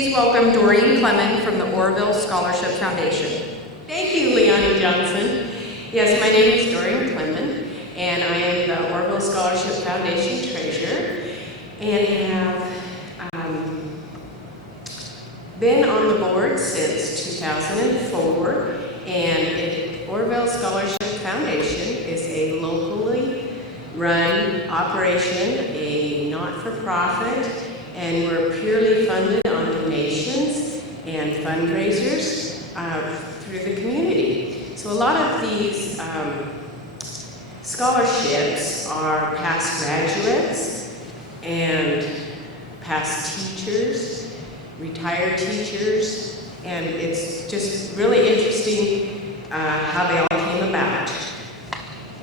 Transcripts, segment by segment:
Please welcome Doreen Clement from the Oroville Scholarship Foundation. Thank you, Leonie Johnson. Yes, my name is Doreen Clement, and I am the Oroville Scholarship Foundation Treasurer, and have been on the board since 2004, and Oroville Scholarship Foundation is a locally run operation, a not-for-profit, and we're purely funded on donations and fundraisers through the community. So a lot of these scholarships are past graduates and past teachers, retired teachers, and it's just really interesting how they all came about.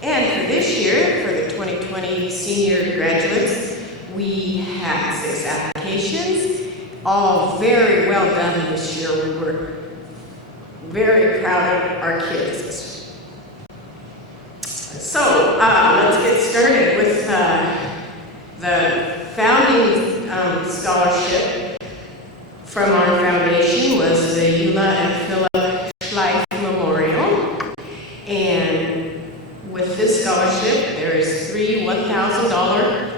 And for this year, for the 2020 senior graduates, we had 6 applications, all very well done this year. We were very proud of our kids. So let's get started with the founding scholarship from our foundation was the Eula and Philip Schleif Memorial. And with this scholarship, there is 3 $1,000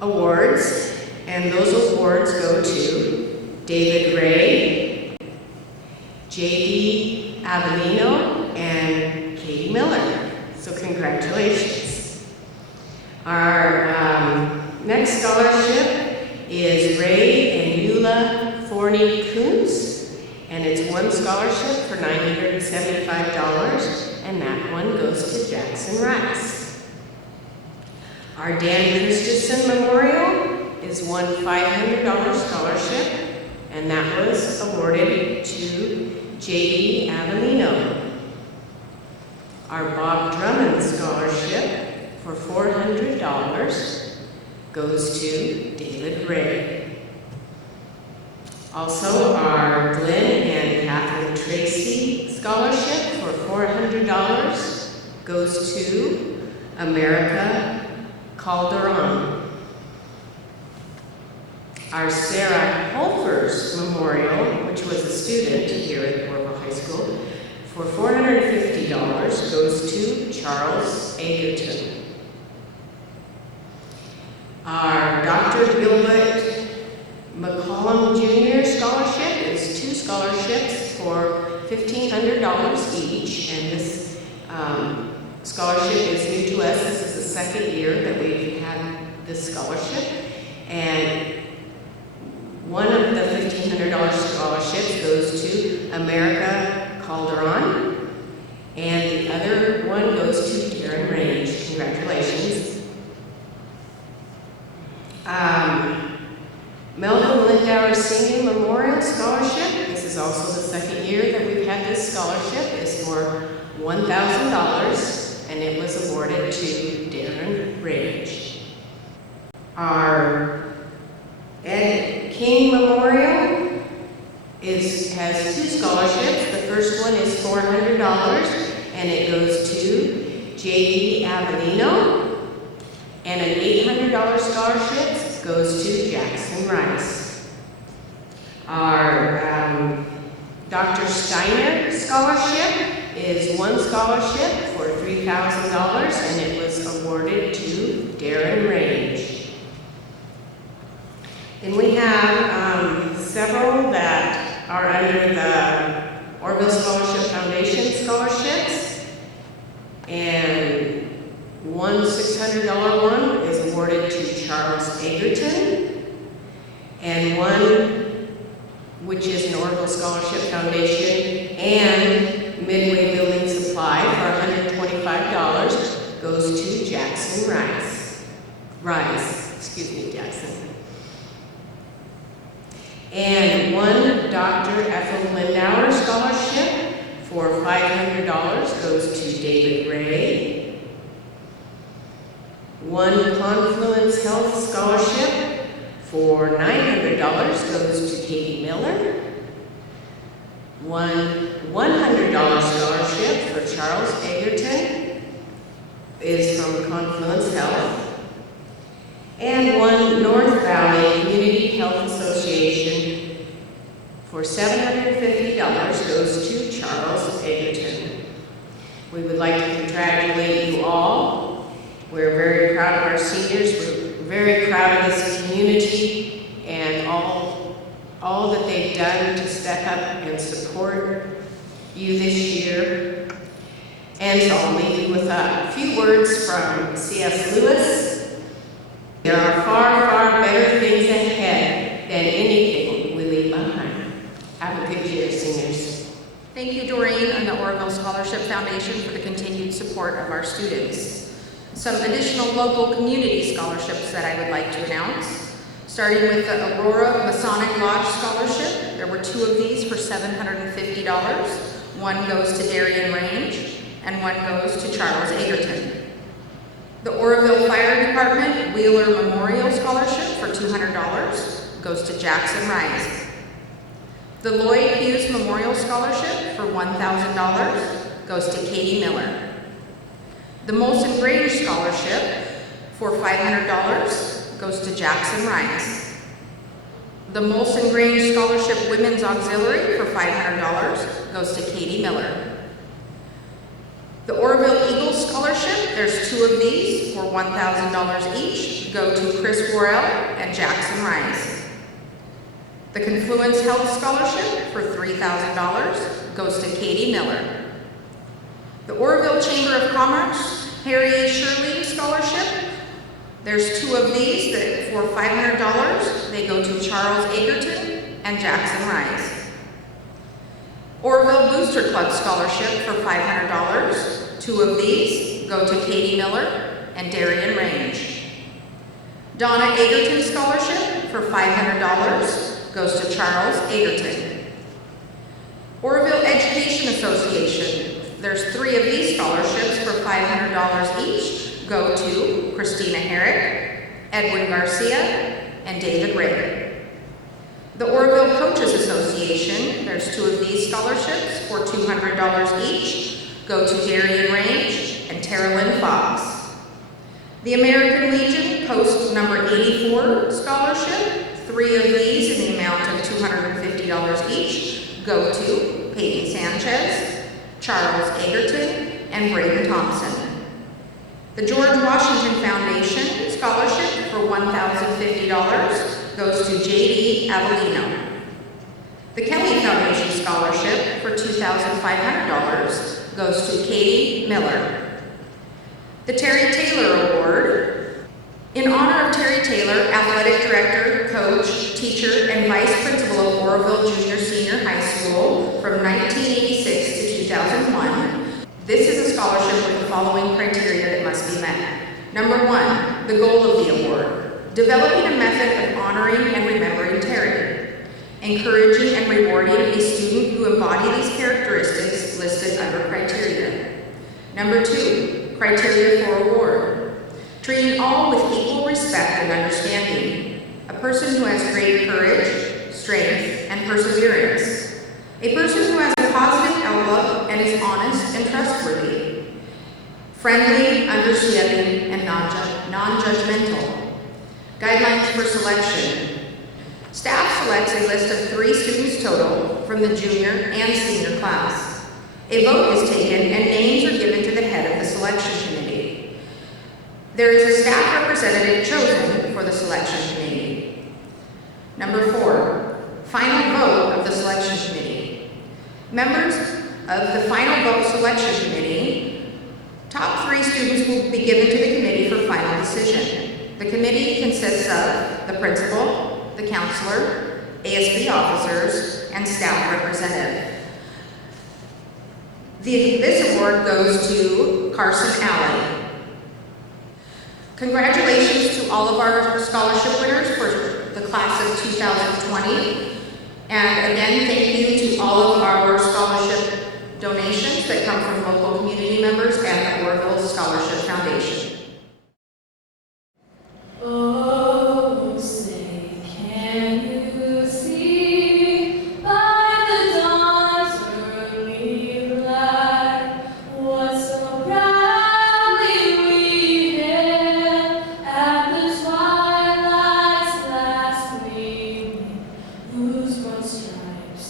awards, and those awards go to David Ray, J.D. Avellino, and Katie Miller. So congratulations. Our next scholarship is Ray and Eula Forney Coons, and it's one scholarship for $975, and that one goes to Jackson Rice. Our Dan Christensen Memorial is one $500 scholarship, and that was awarded to J.D. Avellino. Our Bob Drummond Scholarship for $400 goes to David Ray. Also, our Glenn and Catherine Tracy Scholarship for $400 goes to America Calderon. Our Sarah Holfers Memorial, which was a student here at Oroville High School, for $450 goes to Charles Egerton. Our Dr. Gilbert McCollum Jr. Scholarship is 2 scholarships for $1,500 each, and this scholarship is new to us. This is the second year that we've had this scholarship, and one of the $1,500 scholarships goes to America Calderon, and the other one goes to Darren Range. Congratulations. Melvin Lindauer Senior Memorial Scholarship. This is also the second year that we've had this scholarship. It's for $1,000, and it was awarded to Darren Rage. Our Ed King Memorial has 2 scholarships. The first one is $400, and it goes to J.D. Avellino, and an $800 scholarship goes to Jackson Rice. Our Dr. Steiner Scholarship is 1 scholarship for $3,000, and it was awarded to Darren Range. Then we have several that are under the Oroville Scholarship Foundation scholarships, and one $600 one is awarded to Charles Egerton, and one, which is an Oroville Scholarship Foundation and Midway Building Supply for $125, goes to Jackson Rice, Jackson. And one Dr. Ethel Lindauer Scholarship for $500 goes to David Ray. One Confluence Health Scholarship for $900 goes to Katie Miller. One $100 scholarship for Charles Egerton is from Confluence Health. And one North Valley Community Health Association for $750 goes to Charles Egerton. We would like to congratulate you all. We're very proud of our seniors. We're very proud of this community and all that they've done to step up and support you this year. And so I'll leave you with a few words from C.S. Lewis. There are far, far better things ahead than anything we leave behind. Have a good year, seniors. Thank you, Doreen, and the Oroville Scholarship Foundation for the continued support of our students. Some additional local community scholarships that I would like to announce. Starting with the Aurora Masonic Lodge Scholarship, there were 2 of these for $750. One goes to Darien Range, and one goes to Charles Egerton. The Oroville Fire Department Wheeler Memorial Scholarship for $200 goes to Jackson Rice. The Lloyd Hughes Memorial Scholarship for $1,000 goes to Katie Miller. The Molson Grange Scholarship for $500 goes to Jackson Rice. The Molson Grange Scholarship Women's Auxiliary for $500 goes to Katie Miller. The Oroville Eagles Scholarship, there's 2 of these for $1,000 each, go to Chris Worrell and Jackson Rice. The Confluence Health Scholarship for $3,000 goes to Katie Miller. The Oroville Chamber of Commerce Harry A. Shirley Scholarship, there's 2 of these that for $500, they go to Charles Egerton and Jackson Rice. Oroville Booster Club Scholarship for $500, 2 of these go to Katie Miller and Darien Range. Donna Egerton Scholarship for $500 goes to Charles Egerton. Oroville Education Association, there's 3 of these scholarships for $500 each, go to Christina Herrick, Edwin Garcia, and David Ray. The Oroville Coaches Association, there's 2 of these scholarships for $200 each, go to Darien Range and Tara Lynn Fox. The American Legion Post number 84 scholarship, 3 of these in the amount of $250 each, go to Peyton Sanchez, Charles Egerton, and Braden Thompson. The George Washington Foundation Scholarship for $1,050 goes to J.D. Avellino. The Kelly Foundation Scholarship for $2,500 goes to Katie Miller. The Terry Taylor Award, in honor of Terry Taylor, Athletic Director, Coach, Teacher, and Vice Principal of Oroville Junior Senior High School from 1986 to 2001, this is a scholarship with the following criteria that must be met. Number 1, the goal of the award. Developing a method of honoring and remembering Terry. Encouraging and rewarding a student who embody these characteristics listed under criteria. Number 2, criteria for award. Treating all with equal respect and understanding. A person who has great courage, strength, and perseverance. A person who has a positive outlook and is honest and trustworthy. Friendly, understanding, and non-judgmental. Guidelines for selection. Staff selects a list of 3 students total from the junior and senior class. A vote is taken and names are given to the head of the selection committee. There is a staff representative chosen for the selection committee. Number 4, final vote of the selection committee. Members of the final vote selection committee, top 3 students will be given to the committee for final decision. The committee consists of the principal, the counselor, ASB officers, and staff representative. This award goes to Carson Alley. Congratulations to all of our scholarship winners for the class of 2020. And again, thank you to all of our scholarship donations that come from local community members and the Oroville Scholarship Foundation. Oh, say, can you see by the dawn's early light what so proudly we hailed at the twilight's last gleaming, whose broad stripes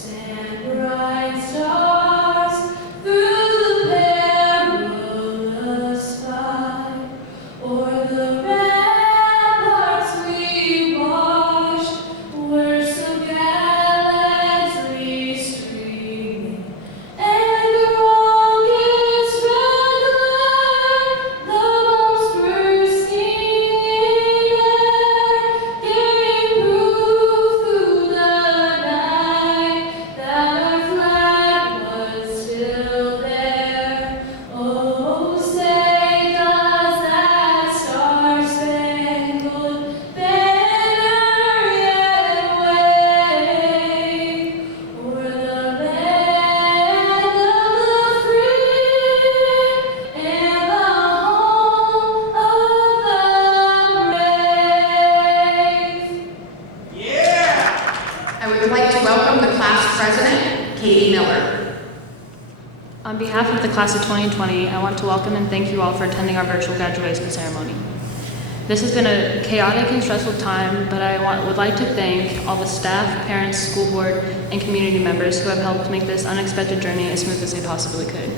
On behalf of the class of 2020, I want to welcome and thank you all for attending our virtual graduation ceremony. This has been a chaotic and stressful time, but would like to thank all the staff, parents, school board, and community members who have helped make this unexpected journey as smooth as they possibly could.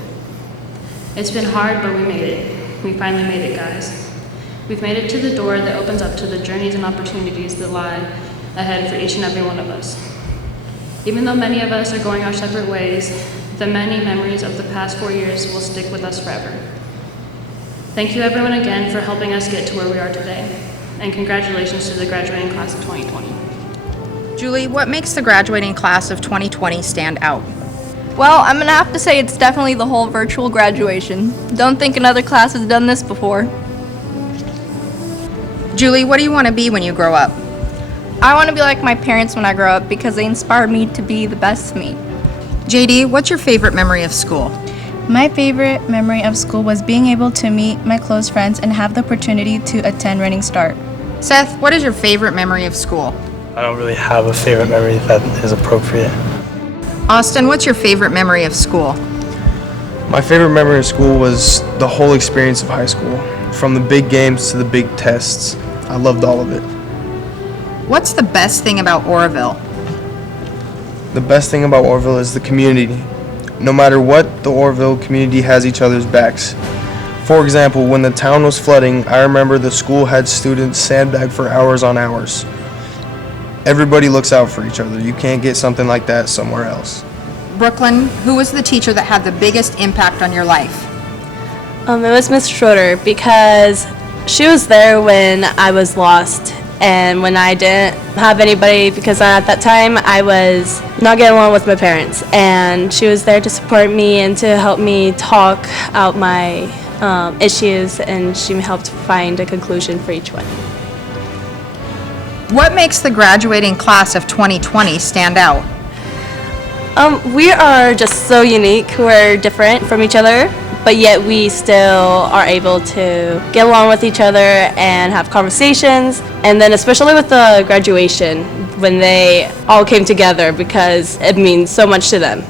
It's been hard, but we made it. We finally made it, guys. We've made it to the door that opens up to the journeys and opportunities that lie ahead for each and every one of us. Even though many of us are going our separate ways, the many memories of the past 4 years will stick with us forever. Thank you everyone again for helping us get to where we are today, and congratulations to the graduating class of 2020. Julie, what makes the graduating class of 2020 stand out? Well, I'm gonna have to say it's definitely the whole virtual graduation. Don't think another class has done this before. Julie, what do you want to be when you grow up? I want to be like my parents when I grow up because they inspired me to be the best me. JD, what's your favorite memory of school? My favorite memory of school was being able to meet my close friends and have the opportunity to attend Running Start. Seth, what is your favorite memory of school? I don't really have a favorite memory that is appropriate. Austin, what's your favorite memory of school? My favorite memory of school was the whole experience of high school, from the big games to the big tests. I loved all of it. What's the best thing about Oroville? The best thing about Oroville is the community. No matter what, the Oroville community has each other's backs. For example, when the town was flooding, I remember the school had students sandbag for hours on hours. Everybody looks out for each other. You can't get something like that somewhere else. Brooklyn, who was the teacher that had the biggest impact on your life? It was Miss Schroeder because she was there when I was lost and when I didn't have anybody because at that time I was not getting along with my parents, and she was there to support me and to help me talk out my issues, and she helped find a conclusion for each one. What makes the graduating class of 2020 stand out? We are just so unique. We're different from each other, but yet we still are able to get along with each other and have conversations. And then especially with the graduation, when they all came together, because it means so much to them.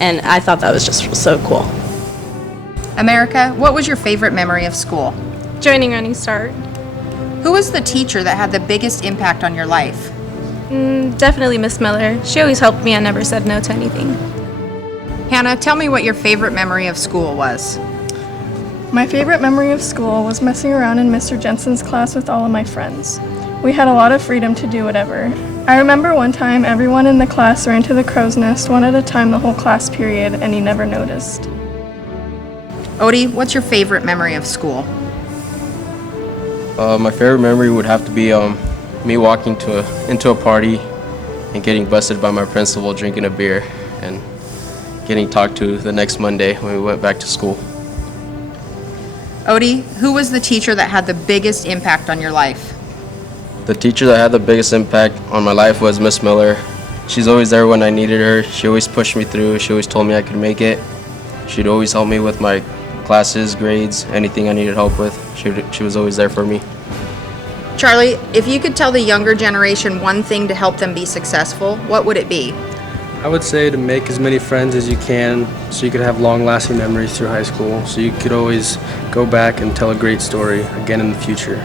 And I thought that was just so cool. America, what was your favorite memory of school? Joining Running Start. Who was the teacher that had the biggest impact on your life? Definitely Miss Miller. She always helped me. I never said no to anything. Hannah, tell me what your favorite memory of school was. My favorite memory of school was messing around in Mr. Jensen's class with all of my friends. We had a lot of freedom to do whatever. I remember one time everyone in the class ran to the crow's nest one at a time the whole class period, and he never noticed. Odie, what's your favorite memory of school? My favorite memory would have to be me walking into a party and getting busted by my principal drinking a beer and getting talked to the next Monday when we went back to school. Odie, who was the teacher that had the biggest impact on your life? The teacher that had the biggest impact on my life was Miss Miller. She's always there when I needed her. She always pushed me through. She always told me I could make it. She'd always help me with my classes, grades, anything I needed help with. She was always there for me. Charlie, if you could tell the younger generation one thing to help them be successful, what would it be? I would say to make as many friends as you can so you could have long-lasting memories through high school, so you could always go back and tell a great story again in the future.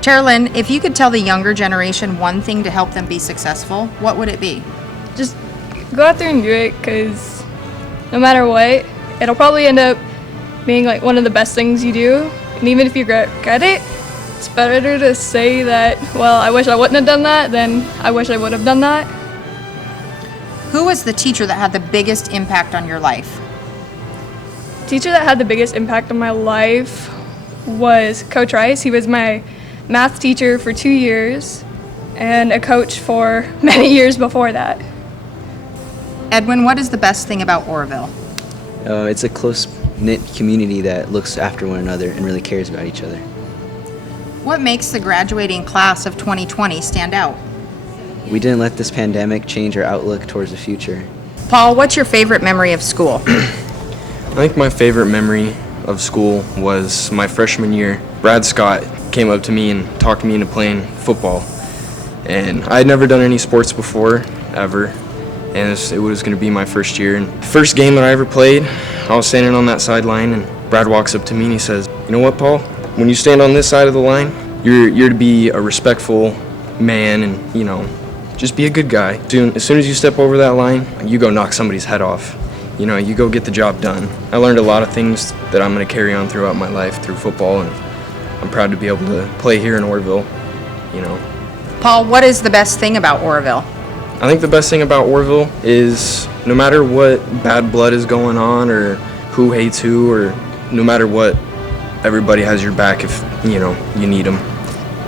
Terlyn, if you could tell the younger generation one thing to help them be successful, what would it be? Just go out there and do it, because no matter what, it'll probably end up being like one of the best things you do. And even if you regret it, it's better to say that, well, I wish I wouldn't have done that than I wish I would have done that. Who was the teacher that had the biggest impact on your life? Teacher that had the biggest impact on my life was Coach Rice. He was my math teacher for 2 years and a coach for many years before that. Edwin, what is the best thing about Oroville? It's a close-knit community that looks after one another and really cares about each other. What makes the graduating class of 2020 stand out? We didn't let this pandemic change our outlook towards the future. Paul, what's your favorite memory of school? I think my favorite memory of school was my freshman year. Brad Scott came up to me and talked me into playing football. And I had never done any sports before, ever. and it was going to be my first year. And first game that I ever played, I was standing on that sideline, and Brad walks up to me and he says, "You know what, Paul? When you stand on this side of the line, you're to be a respectful man and, you know, just be a good guy. As soon as you step over that line, you go knock somebody's head off. You know, you go get the job done." I learned a lot of things that I'm going to carry on throughout my life through football, and I'm proud to be able to play here in Oroville, you know. Paul, what is the best thing about Oroville? I think the best thing about Oroville is no matter what bad blood is going on or who hates who, or no matter what, everybody has your back if, you know, you need them.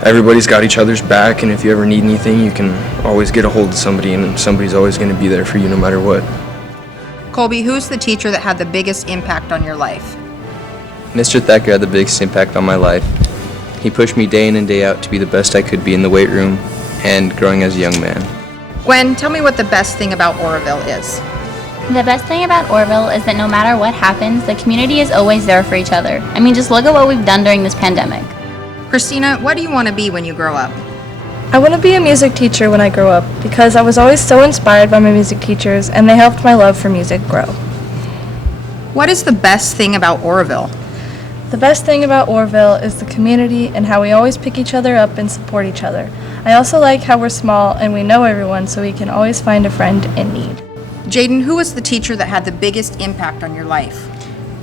Everybody's got each other's back, and if you ever need anything, you can always get a hold of somebody, and somebody's always going to be there for you no matter what. Colby, who's the teacher that had the biggest impact on your life? Mr. Thacker had the biggest impact on my life. He pushed me day in and day out to be the best I could be in the weight room and growing as a young man. Gwen, tell me what the best thing about Oroville is. The best thing about Oroville is that no matter what happens, the community is always there for each other. I mean, just look at what we've done during this pandemic. Christina, what do you want to be when you grow up? I want to be a music teacher when I grow up because I was always so inspired by my music teachers and they helped my love for music grow. What is the best thing about Oroville? The best thing about Oroville is the community and how we always pick each other up and support each other. I also like how we're small and we know everyone, so we can always find a friend in need. Jaden, who was the teacher that had the biggest impact on your life?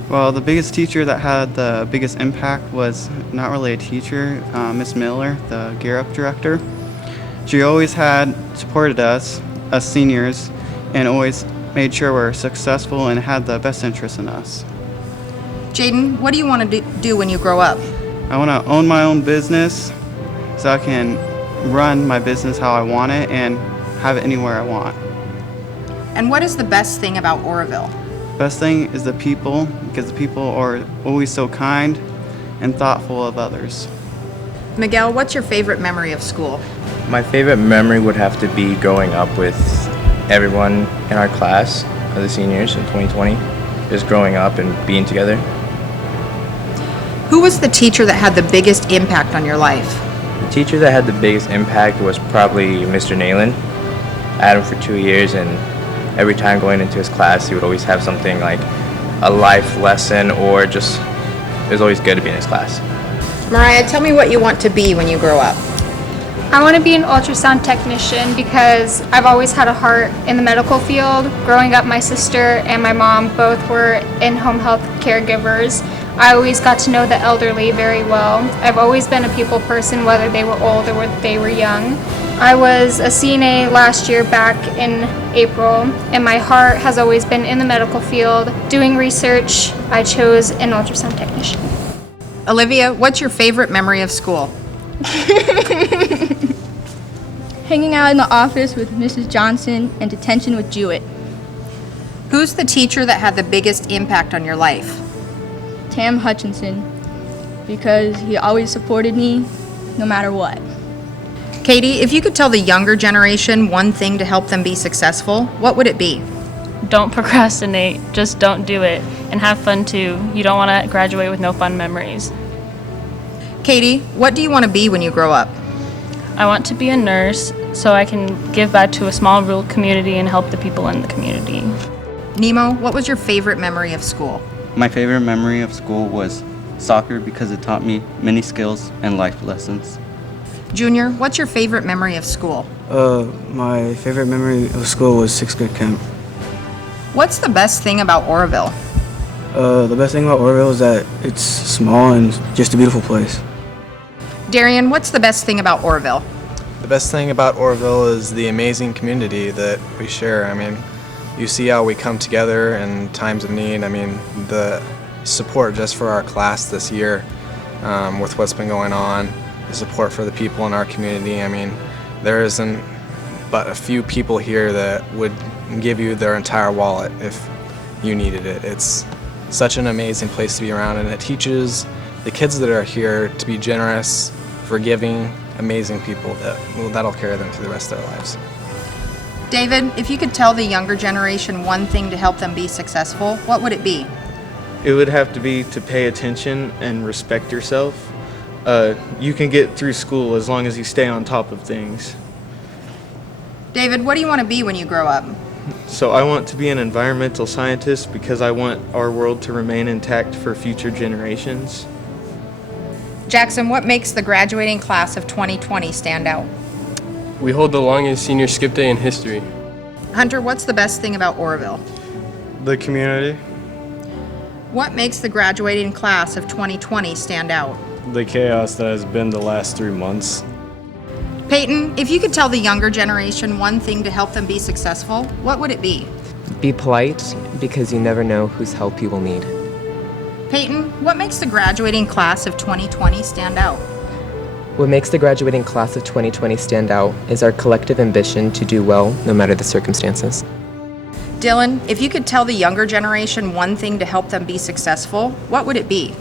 Well, the biggest teacher that had the biggest impact was not really a teacher, Miss Miller, the Gear Up director. She always had supported us seniors, and always made sure we're successful and had the best interest in us. Jaden, what do you want to do when you grow up? I want to own my own business so I can run my business how I want it and have it anywhere I want. And what is the best thing about Oroville? Best thing is the people, because the people are always so kind and thoughtful of others. Miguel, what's your favorite memory of school? My favorite memory would have to be growing up with everyone in our class of the seniors in 2020, just growing up and being together. Who was the teacher that had the biggest impact on your life? The teacher that had the biggest impact was probably Mr. Nayland. I had him for 2 years, and every time going into his class, he would always have something like a life lesson, or just, it was always good to be in his class. Mariah, tell me what you want to be when you grow up. I want to be an ultrasound technician because I've always had a heart in the medical field. Growing up, my sister and my mom both were in-home health caregivers. I always got to know the elderly very well. I've always been a people person, whether they were old or whether they were young. I was a CNA last year back in April, and my heart has always been in the medical field. Doing research, I chose an ultrasound technician. Olivia, what's your favorite memory of school? Hanging out in the office with Mrs. Johnson and detention with Jewett. Who's the teacher that had the biggest impact on your life? Tam Hutchinson, because he always supported me no matter what. Katie, if you could tell the younger generation one thing to help them be successful, what would it be? Don't procrastinate, just don't do it, and have fun too. You don't want to graduate with no fun memories. Katie, what do you want to be when you grow up? I want to be a nurse so I can give back to a small rural community and help the people in the community. Nemo, what was your favorite memory of school? My favorite memory of school was soccer because it taught me many skills and life lessons. Junior, what's your favorite memory of school? My favorite memory of school was 6th grade camp. What's the best thing about Oroville? The best thing about Oroville is that it's small and just a beautiful place. Darian, what's the best thing about Oroville? The best thing about Oroville is the amazing community that we share. I mean, you see how we come together in times of need. I mean, the support just for our class this year with what's been going on, the support for the people in our community. I mean, there isn't but a few people here that would give you their entire wallet if you needed it. It's such an amazing place to be around, and it teaches the kids that are here to be generous, forgiving, amazing people that'll carry them through the rest of their lives. David, if you could tell the younger generation one thing to help them be successful, what would it be? It would have to be to pay attention and respect yourself. You can get through school as long as you stay on top of things. David, what do you want to be when you grow up? So I want to be an environmental scientist because I want our world to remain intact for future generations. Jackson, what makes the graduating class of 2020 stand out? We hold the longest senior skip day in history. Hunter, what's the best thing about Oroville? The community, What makes the graduating class of 2020 stand out? the chaos that has been the last 3 months. Peyton, if you could tell the younger generation one thing to help them be successful, what would it be? Be polite because you never know whose help you will need. Peyton, what makes the graduating class of 2020 stand out? What makes the graduating class of 2020 stand out is our collective ambition to do well no matter the circumstances. Dylan, if you could tell the younger generation one thing to help them be successful, what would it be?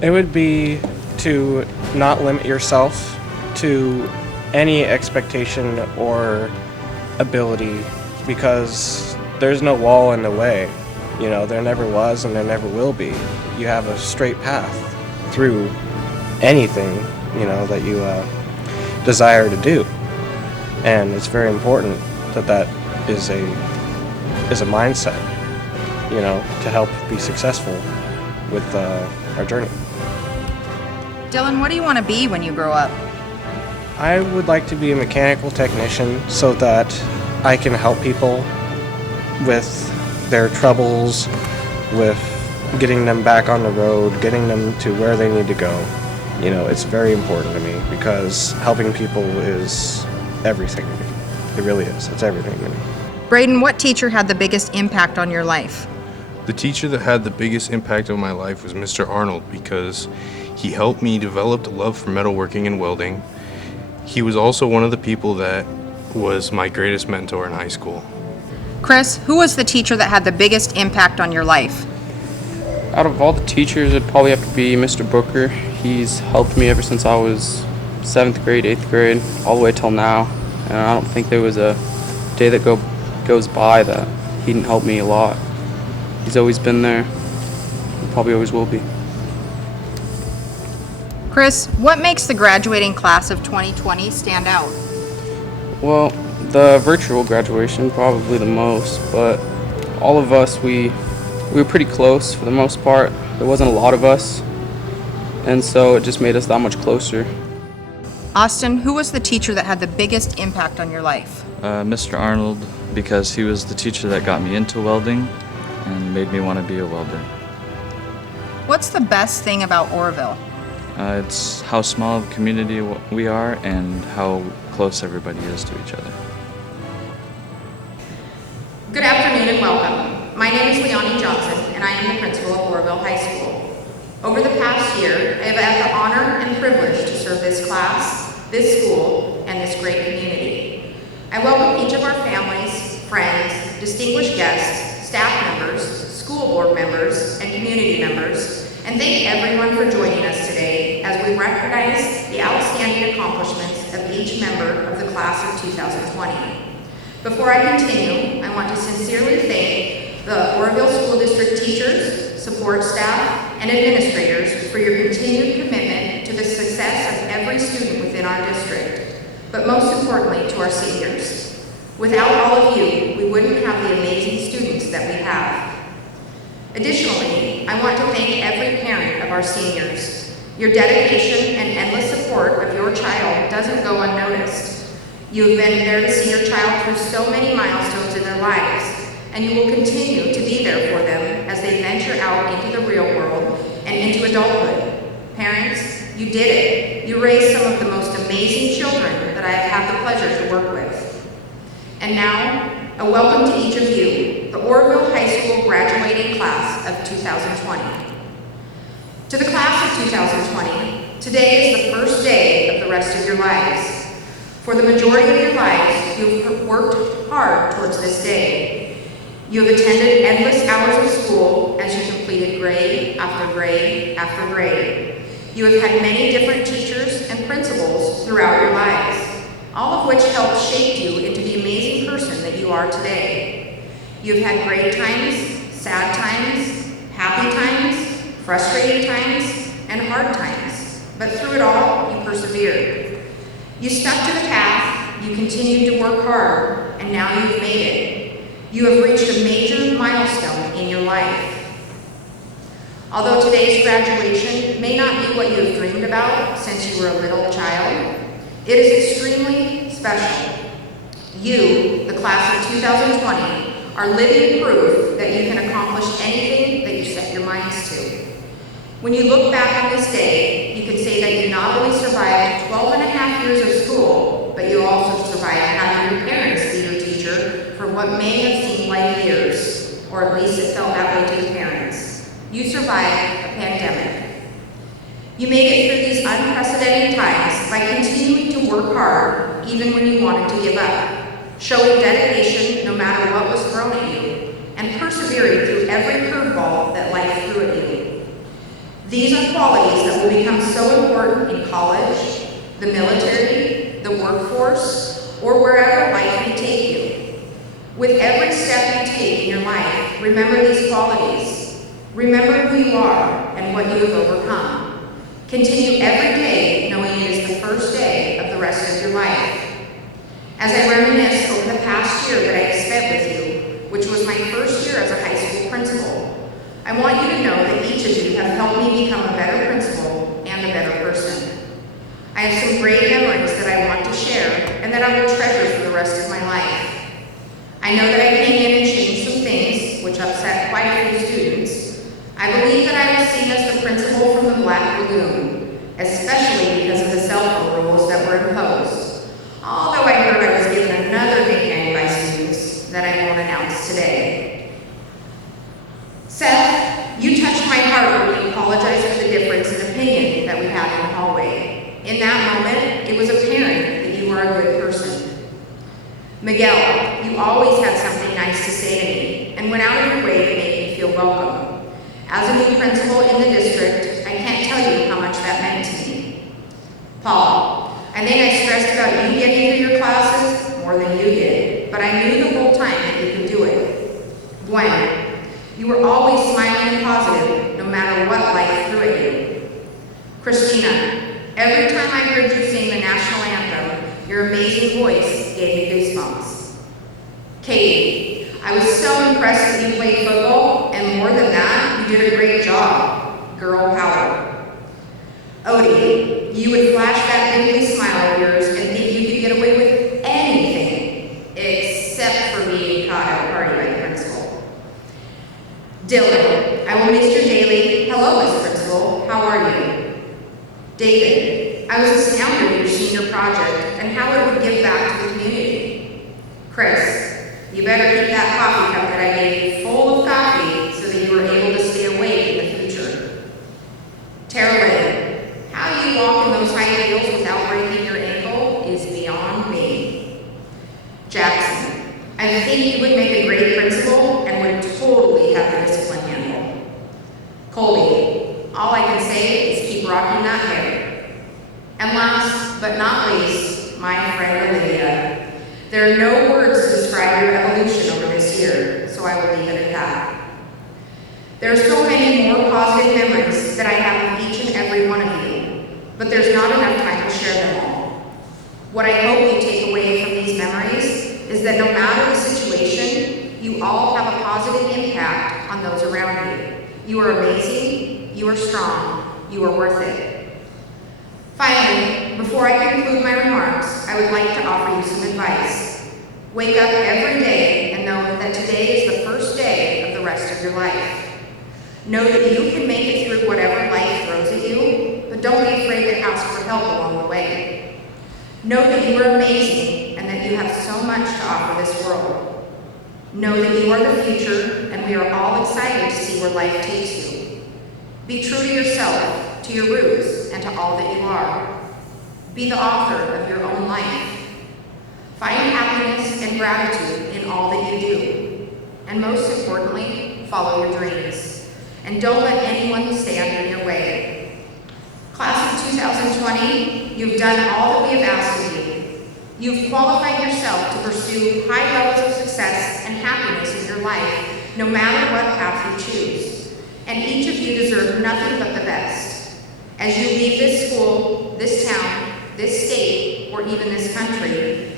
It would be to not limit yourself to any expectation or ability, because there's no wall in the way. You know, there never was and there never will be. You have a straight path through anything, you know, that you desire to do. And it's very important that that is a mindset, you know, to help be successful with our journey. Dylan, what do you want to be when you grow up? I would like to be a mechanical technician so that I can help people with their troubles, with getting them back on the road, getting them to where they need to go. You know, it's very important to me because helping people is everything to me. It really is. It's everything to me. Braden, what teacher had the biggest impact on your life? The teacher that had the biggest impact on my life was Mr. Arnold because he helped me develop a love for metalworking and welding. He was also one of the people that was my greatest mentor in high school. Chris, who was the teacher that had the biggest impact on your life? Out of all the teachers, it'd probably have to be Mr. Booker. He's helped me ever since I was 7th grade, 8th grade, all the way till now. And I don't think there was a day that goes by that he didn't help me a lot. He's always been there, and probably always will be. Chris, what makes the graduating class of 2020 stand out? Well, the virtual graduation probably the most, but all of us, we were pretty close for the most part. There wasn't a lot of us, and so it just made us that much closer. Austin, who was the teacher that had the biggest impact on your life? Mr. Arnold, because he was the teacher that got me into welding and made me want to be a welder. What's the best thing about Oroville? It's how small of a community we are and how close everybody is to each other. Good afternoon and welcome. My name is Leonie Johnson and I am the principal of Oroville High School. Over the past year, I have had the honor and privilege to serve this class, this school, and this great community. I welcome each of our families, friends, distinguished guests, staff members, school board members, and community members, and thank everyone for joining us today as we recognize the outstanding accomplishments of each member of the class of 2020. Before I continue, I want to sincerely thank the Oroville School District teachers, support staff, and administrators for your continued commitment to the success of every student within our district, but most importantly to our seniors. Without all of you, we wouldn't have the amazing students that we have. Additionally, I want to thank every parent of our seniors. Your dedication and endless support of your child doesn't go unnoticed. You have been there to see your child through so many milestones in their lives, and you will continue to be there for them as they venture out into the real world and into adulthood. Parents, you did it. You raised some of the most amazing children that I have had the pleasure to work with. And now, a welcome to each of you, the Oroville High School graduating class of 2020. To the class of 2020, today is the first day of the rest of your lives. For the majority of your lives, you have worked hard towards this day. You have attended endless hours of school as you completed grade after grade after grade. You have had many different teachers and principals throughout your lives, all of which helped shape you into the amazing person that you are today. You have had great times, sad times, happy times, frustrating times, and hard times. But through it all, you persevered. You stuck to the path, you continued to work hard, and now you've made it. You have reached a major milestone in your life. Although today's graduation may not be what you have dreamed about since you were a little child, it is extremely special. You, the class of 2020, are living proof that you can accomplish anything that you set your minds to. When you look back on this day, you can say that you not only survived 12 and a half years of school, but you also survived having your parents be your teacher for what may have seemed like years, or at least it felt that way to the parents. You survived a pandemic. You made it through these unprecedented times by continuing to work hard even when you wanted to give up, showing dedication no matter what was thrown at you, and persevering through every curveball that life threw at you. These are qualities that will become so important in college, the military, the workforce, or wherever life may take you. With every step you take in your life, remember these qualities. Remember who you are and what you have overcome. Continue every day knowing it is the first day of the rest of your life. As I reminisce over the past year that I have spent with you, which was my first year as a high school principal, I want you to know that each of you have helped me become a better principal and a better person. I have some great memories that I want to share and that I will treasure for the rest of my life. I know that I came in and changed some things, which upset quite a few students. I believe that I was seen as the principal from the Black Lagoon, especially because of the cell phone rules that were imposed. Although I heard I was given another nickname by students that I won't announce today. Seth, you touched my heart when you apologized for the difference in opinion that we had in the hallway. In that moment, it was apparent that you were a good person. Miguel, you always had something nice to say to me and went out of your way to make me feel welcome. As a new principal in the district, I can't tell you how much that meant to me. Paul, I think I stressed about you getting through your classes more than you did, but I knew the whole time that you could do it. Gwen, you were always smiling and positive, no matter what life threw at you. Christina, every time I heard you sing the national anthem, your amazing voice gave me goosebumps. Katie, I was so impressed that you played football, and more than that, you did a great job. Girl power. Odie, you would flash that dimply smile of yours and think you could get away with anything, except for being caught at a party by the principal. Dylan, I will miss your daily, hello, Miss Principal, how are you? David, I was astounded at your senior project and how it would give back to the community. Chris, you better keep that coffee cup that I gave you full of coffee so that you are able to stay awake in the future. Tara Lynn, how you walk in those high heels without breaking your ankle is beyond me. Jackson, I think you would make a great principal and would totally have the discipline handle. Colby, all I can say is keep rocking that hair. And last but not least, my friend Olivia. There are no words to describe your evolution over this year, so I will leave it at that. There are so many more positive memories that I have of each and every one of you, but there's not enough time to share them all. What I hope you take away from these memories is that no matter the situation, you all have a positive impact on those around you. You are amazing, you are strong, you are worth it. Finally, before I conclude my remarks, I would like to offer you some advice. Wake up every day and know that today is the first day of the rest of your life. Know that you can make it through whatever life throws at you, but don't be afraid to ask for help along the way. Know that you are amazing and that you have so much to offer this world. Know that you are the future and we are all excited to see where life takes you. Be true to yourself, to your roots, and to all that you are. Be the author of your own life. Find happiness and gratitude in all that you do. And most importantly, follow your dreams. And don't let anyone stand in your way. Class of 2020, you've done all that we have asked of you. You've qualified yourself to pursue high levels of success and happiness in your life, no matter what path you choose. And each of you deserve nothing but the best. As you leave this school, this town, this state, or even this country,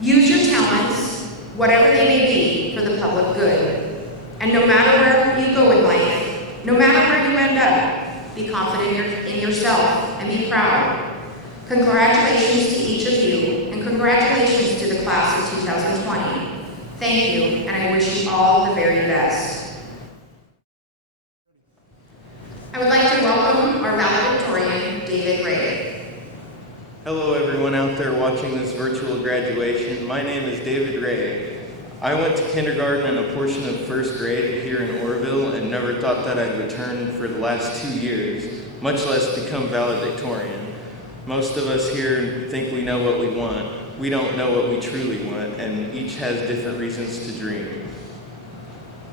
use your talents, whatever they may And no matter where you go in life, no matter where you end up, be confident in yourself and be proud. Congratulations to each of you, and congratulations to the class of 2020. Thank you, and I wish you all the very best. I would like to welcome our valedictorian, David Ray. Hello everyone out there watching this virtual graduation. My name is David Ray. I went to kindergarten and a portion of first grade here in Oroville and never thought that I'd return for the last 2 years, much less become valedictorian. Most of us here think we know what we want. We don't know what we truly want, and each has different reasons to dream.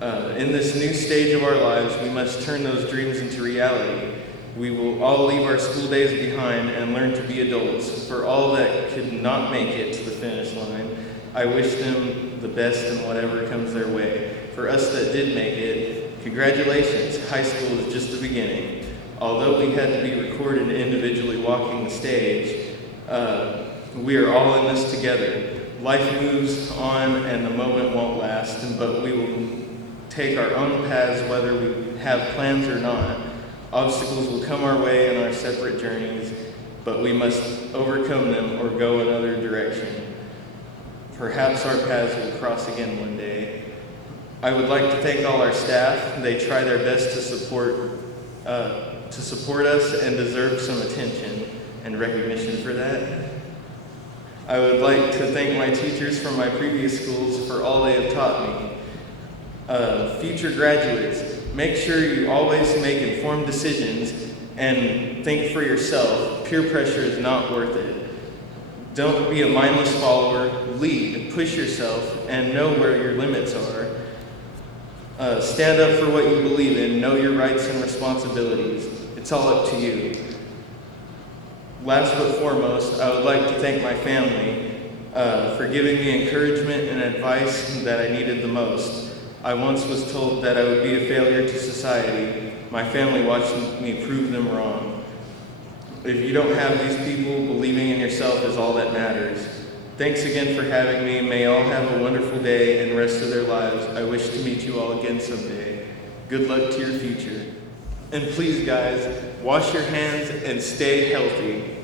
In this new stage of our lives, we must turn those dreams into reality. We will all leave our school days behind and learn to be adults. For all that could not make it to the finish line, I wish them the best in whatever comes their way. For us that did make it, congratulations, high school is just the beginning. Although we had to be recorded individually walking the stage, we are all in this together. Life moves on and the moment won't last, but we will take our own paths whether we have plans or not. Obstacles will come our way in our separate journeys, but we must overcome them or go another direction. Perhaps our paths will cross again one day. I would like to thank all our staff. They try their best to support us and deserve some attention and recognition for that. I would like to thank my teachers from my previous schools for all they have taught me. Future graduates, make sure you always make informed decisions and think for yourself. Peer pressure is not worth it. Don't be a mindless follower. Lead, push yourself, and know where your limits are. Stand up for what you believe in. Know your rights and responsibilities. It's all up to you. Last but foremost, I would like to thank my family for giving me encouragement and advice that I needed the most. I once was told that I would be a failure to society. My family watched me prove them wrong. If you don't have these people, believing in yourself is all that matters. Thanks again for having me. May all have a wonderful day and rest of their lives. I wish to meet you all again someday. Good luck to your future. And please, guys, wash your hands and stay healthy.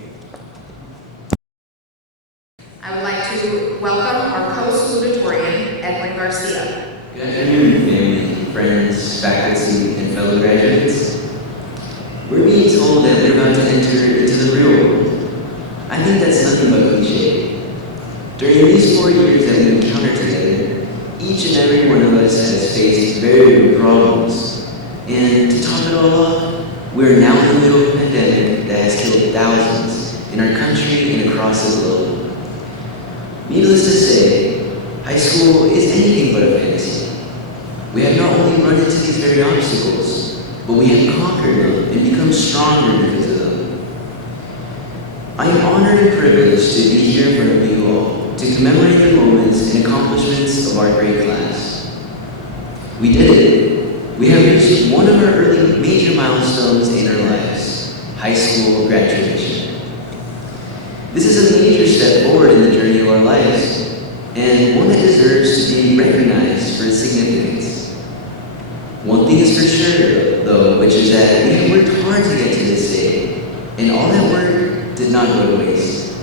I would like to welcome our co-salutatorian, Edwin Garcia. Good afternoon, family, friends, faculty, and fellow graduates. We're being told that we're about to enter into the real world. I think that's nothing but cliche. During these 4 years that we've encountered together, each and every one of us has faced very real problems. And to top it all off, we're now in the middle of a pandemic that has killed thousands in our country and across the globe. Needless to say, high school is anything but a fantasy. We have not only run into these very obstacles, but we have conquered them and become stronger because of them. I am honored and privileged to be here in front of you all to commemorate the moments and accomplishments of our great class. We did it. We have reached one of our early major milestones in our lives, high school graduation. This is a major step forward in the journey of our lives, and one that deserves to be recognized for its significance. One thing is for sure, though, which is that we have worked hard to get to this day, and all that work did not go to waste.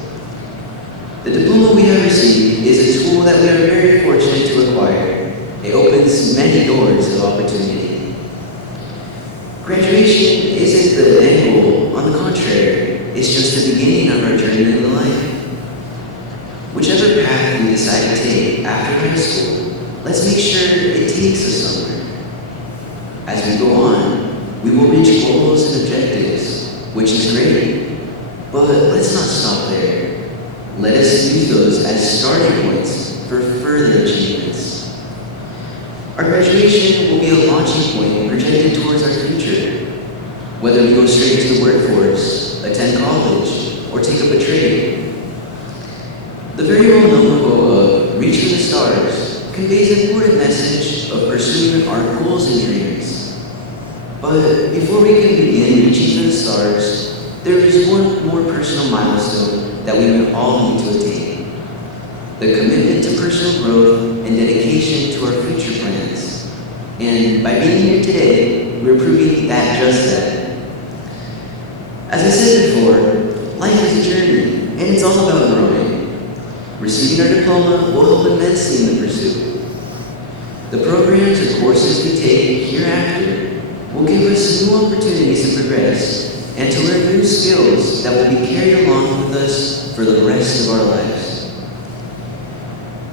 The diploma we have received is a tool that we are very fortunate to acquire. It opens many doors of opportunity. Graduation isn't the end goal. On the contrary, it's just the beginning of our journey in life. Whichever path we decide to take after high school, let's make sure it takes us somewhere. As we go on, we will reach goals and objectives, which is great. But let's not stop there. Let us use those as starting points for further achievements. Our graduation will be a launching point projected towards our future. Whether we go straight to the workforce, attend college, or take up a trade. The very well-known quote of "reach for the stars" conveys an important message of pursuing our goals and dreams. But before we can begin reaching for the stars, there is one more personal milestone that we will all need to attain. The commitment to personal growth and dedication to our future plans. And by being here today, we're proving that just that. As I said before, life is a journey, and it's all about growing. Receiving our diploma will help immensely in the pursuit. The programs or courses we take hereafter will give us new opportunities to progress and to learn new skills that will be carried along with us for the rest of our lives.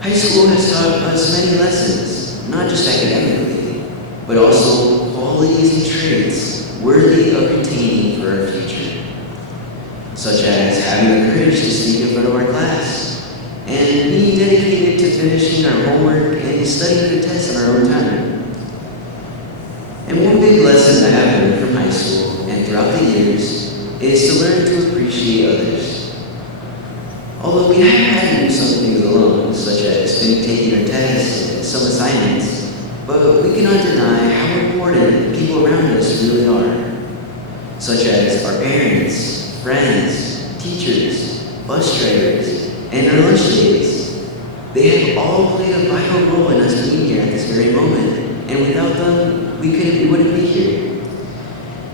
High school has taught us many lessons, not just academically, but also qualities and traits worthy of retaining for our future, such as having the courage to speak in front of our class, and being dedicated to finishing our homework and studying for tests on our own time. And one big lesson I have learned from high school and throughout the years is to learn to appreciate others. Although we have had to do some things alone, such as taking our tests and some assignments, but we cannot deny how important the people around us really are, such as our parents, friends, teachers, bus drivers, and our lunch dates. They have all played a vital role in us being here at this very moment, and without them, we wouldn't be here.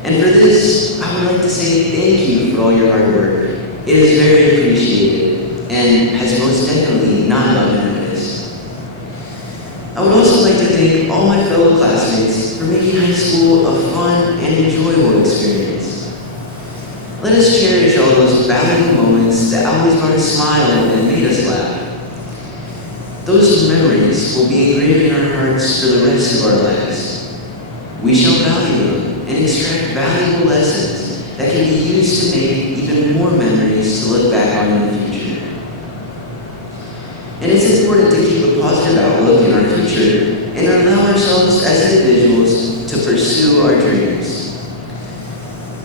And for this, I would like to say thank you for all your hard work. It is very appreciated, and has most definitely not gone unnoticed. I would also like to thank all my fellow classmates for making high school a fun and enjoyable experience. Let us cherish all those valuable moments that always brought a smile and made us laugh. Those memories will be engraved in our hearts for the rest of our lives. We shall value them and extract valuable lessons that can be used to make even more memories to look back on in the future. And it's important to keep a positive outlook in our future and allow ourselves as individuals to pursue our dreams.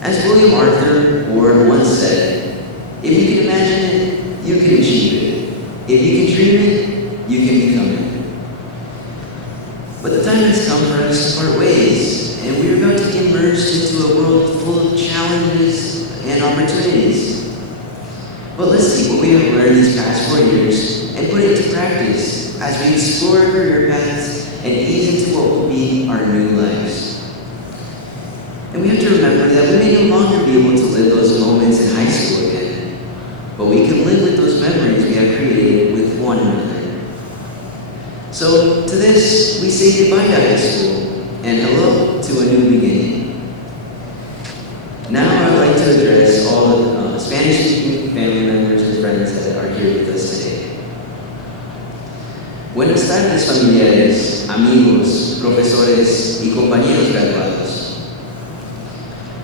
As William Arthur Ward once said, if you can imagine it, you can achieve it. If you can dream it, you can become it. But the time has come for us to part ways, and we are about to be immersed into a world full of challenges and opportunities. But let's take what we have learned these past 4 years and put it into practice as we explore our career paths and ease into what will be our new lives. And we have to remember that we may no longer be able to live those moments in high school again, but we can live with those memories we have created with one another. So to this, we say goodbye to high school and hello to a new beginning. Now I'd like to address all of the Spanish-speaking family members and friends that are here with us today. Buenas tardes, familiares, amigos, profesores y compañeros graduados.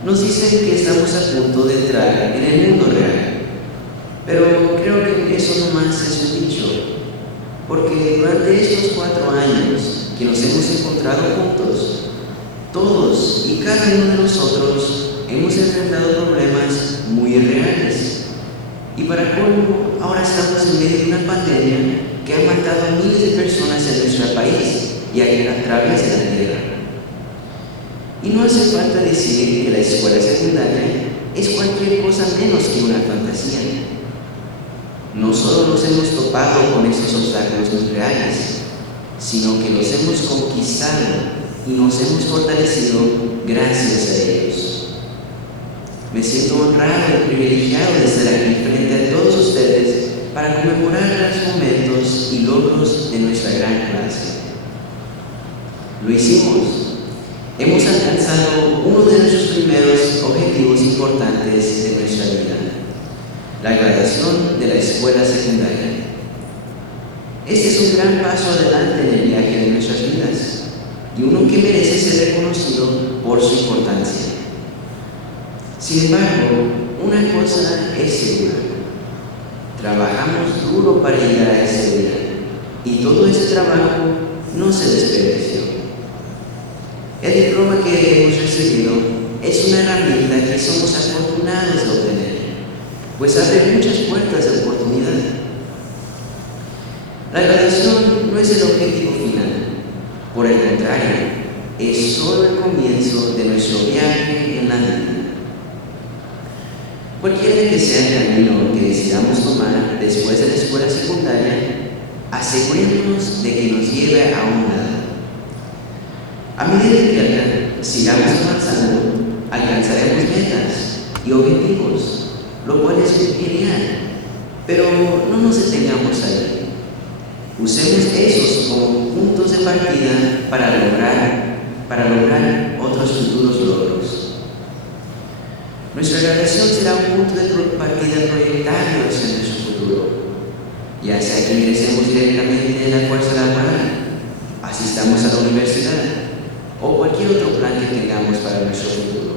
Nos dicen que estamos a punto de entrar en el mundo real, pero creo que eso no más es un dicho, porque durante estos 4 años que nos hemos encontrado juntos, todos y cada uno de nosotros hemos enfrentado problemas muy reales. Y para colmo, ahora estamos en medio de una pandemia que ha matado a miles de personas en nuestro país y a través de la tierra. Y no hace falta decir que la escuela secundaria es cualquier cosa menos que una fantasía. No solo nos hemos topado con esos obstáculos muy reales, sino que los hemos conquistado y nos hemos fortalecido gracias a ellos. Me siento honrado y privilegiado de estar aquí frente a todos ustedes para conmemorar los momentos y logros de nuestra gran clase. Lo hicimos. Hemos alcanzado uno de nuestros primeros objetivos importantes de nuestra vida, la graduación de la escuela secundaria. Este es un gran paso adelante en el viaje de nuestras vidas y uno que merece ser reconocido por su importancia. Sin embargo, una cosa es segura: trabajamos duro para llegar a ese día y todo ese trabajo no se desperdició. El diploma que hemos recibido es una herramienta que somos afortunados de obtener, pues abre muchas puertas de oportunidad. La graduación no es el objetivo final, por el contrario, es solo el comienzo de nuestro viaje en la vida. Cualquiera que sea el camino que decidamos tomar después de la escuela secundaria, asegurémonos de que nos lleve a un lado. A medida que sigamos avanzando, alcanzaremos metas y objetivos, lo cual es muy genial. Pero no nos detengamos ahí. Usemos esos como puntos de partida para lograr otros futuros logros. Nuestra relación será un punto de partida proyectario hacia nuestro futuro, ya sea que ingresemos directamente en la fuerza laboral, asistamos a la universidad o cualquier otro plan que tengamos para nuestro futuro.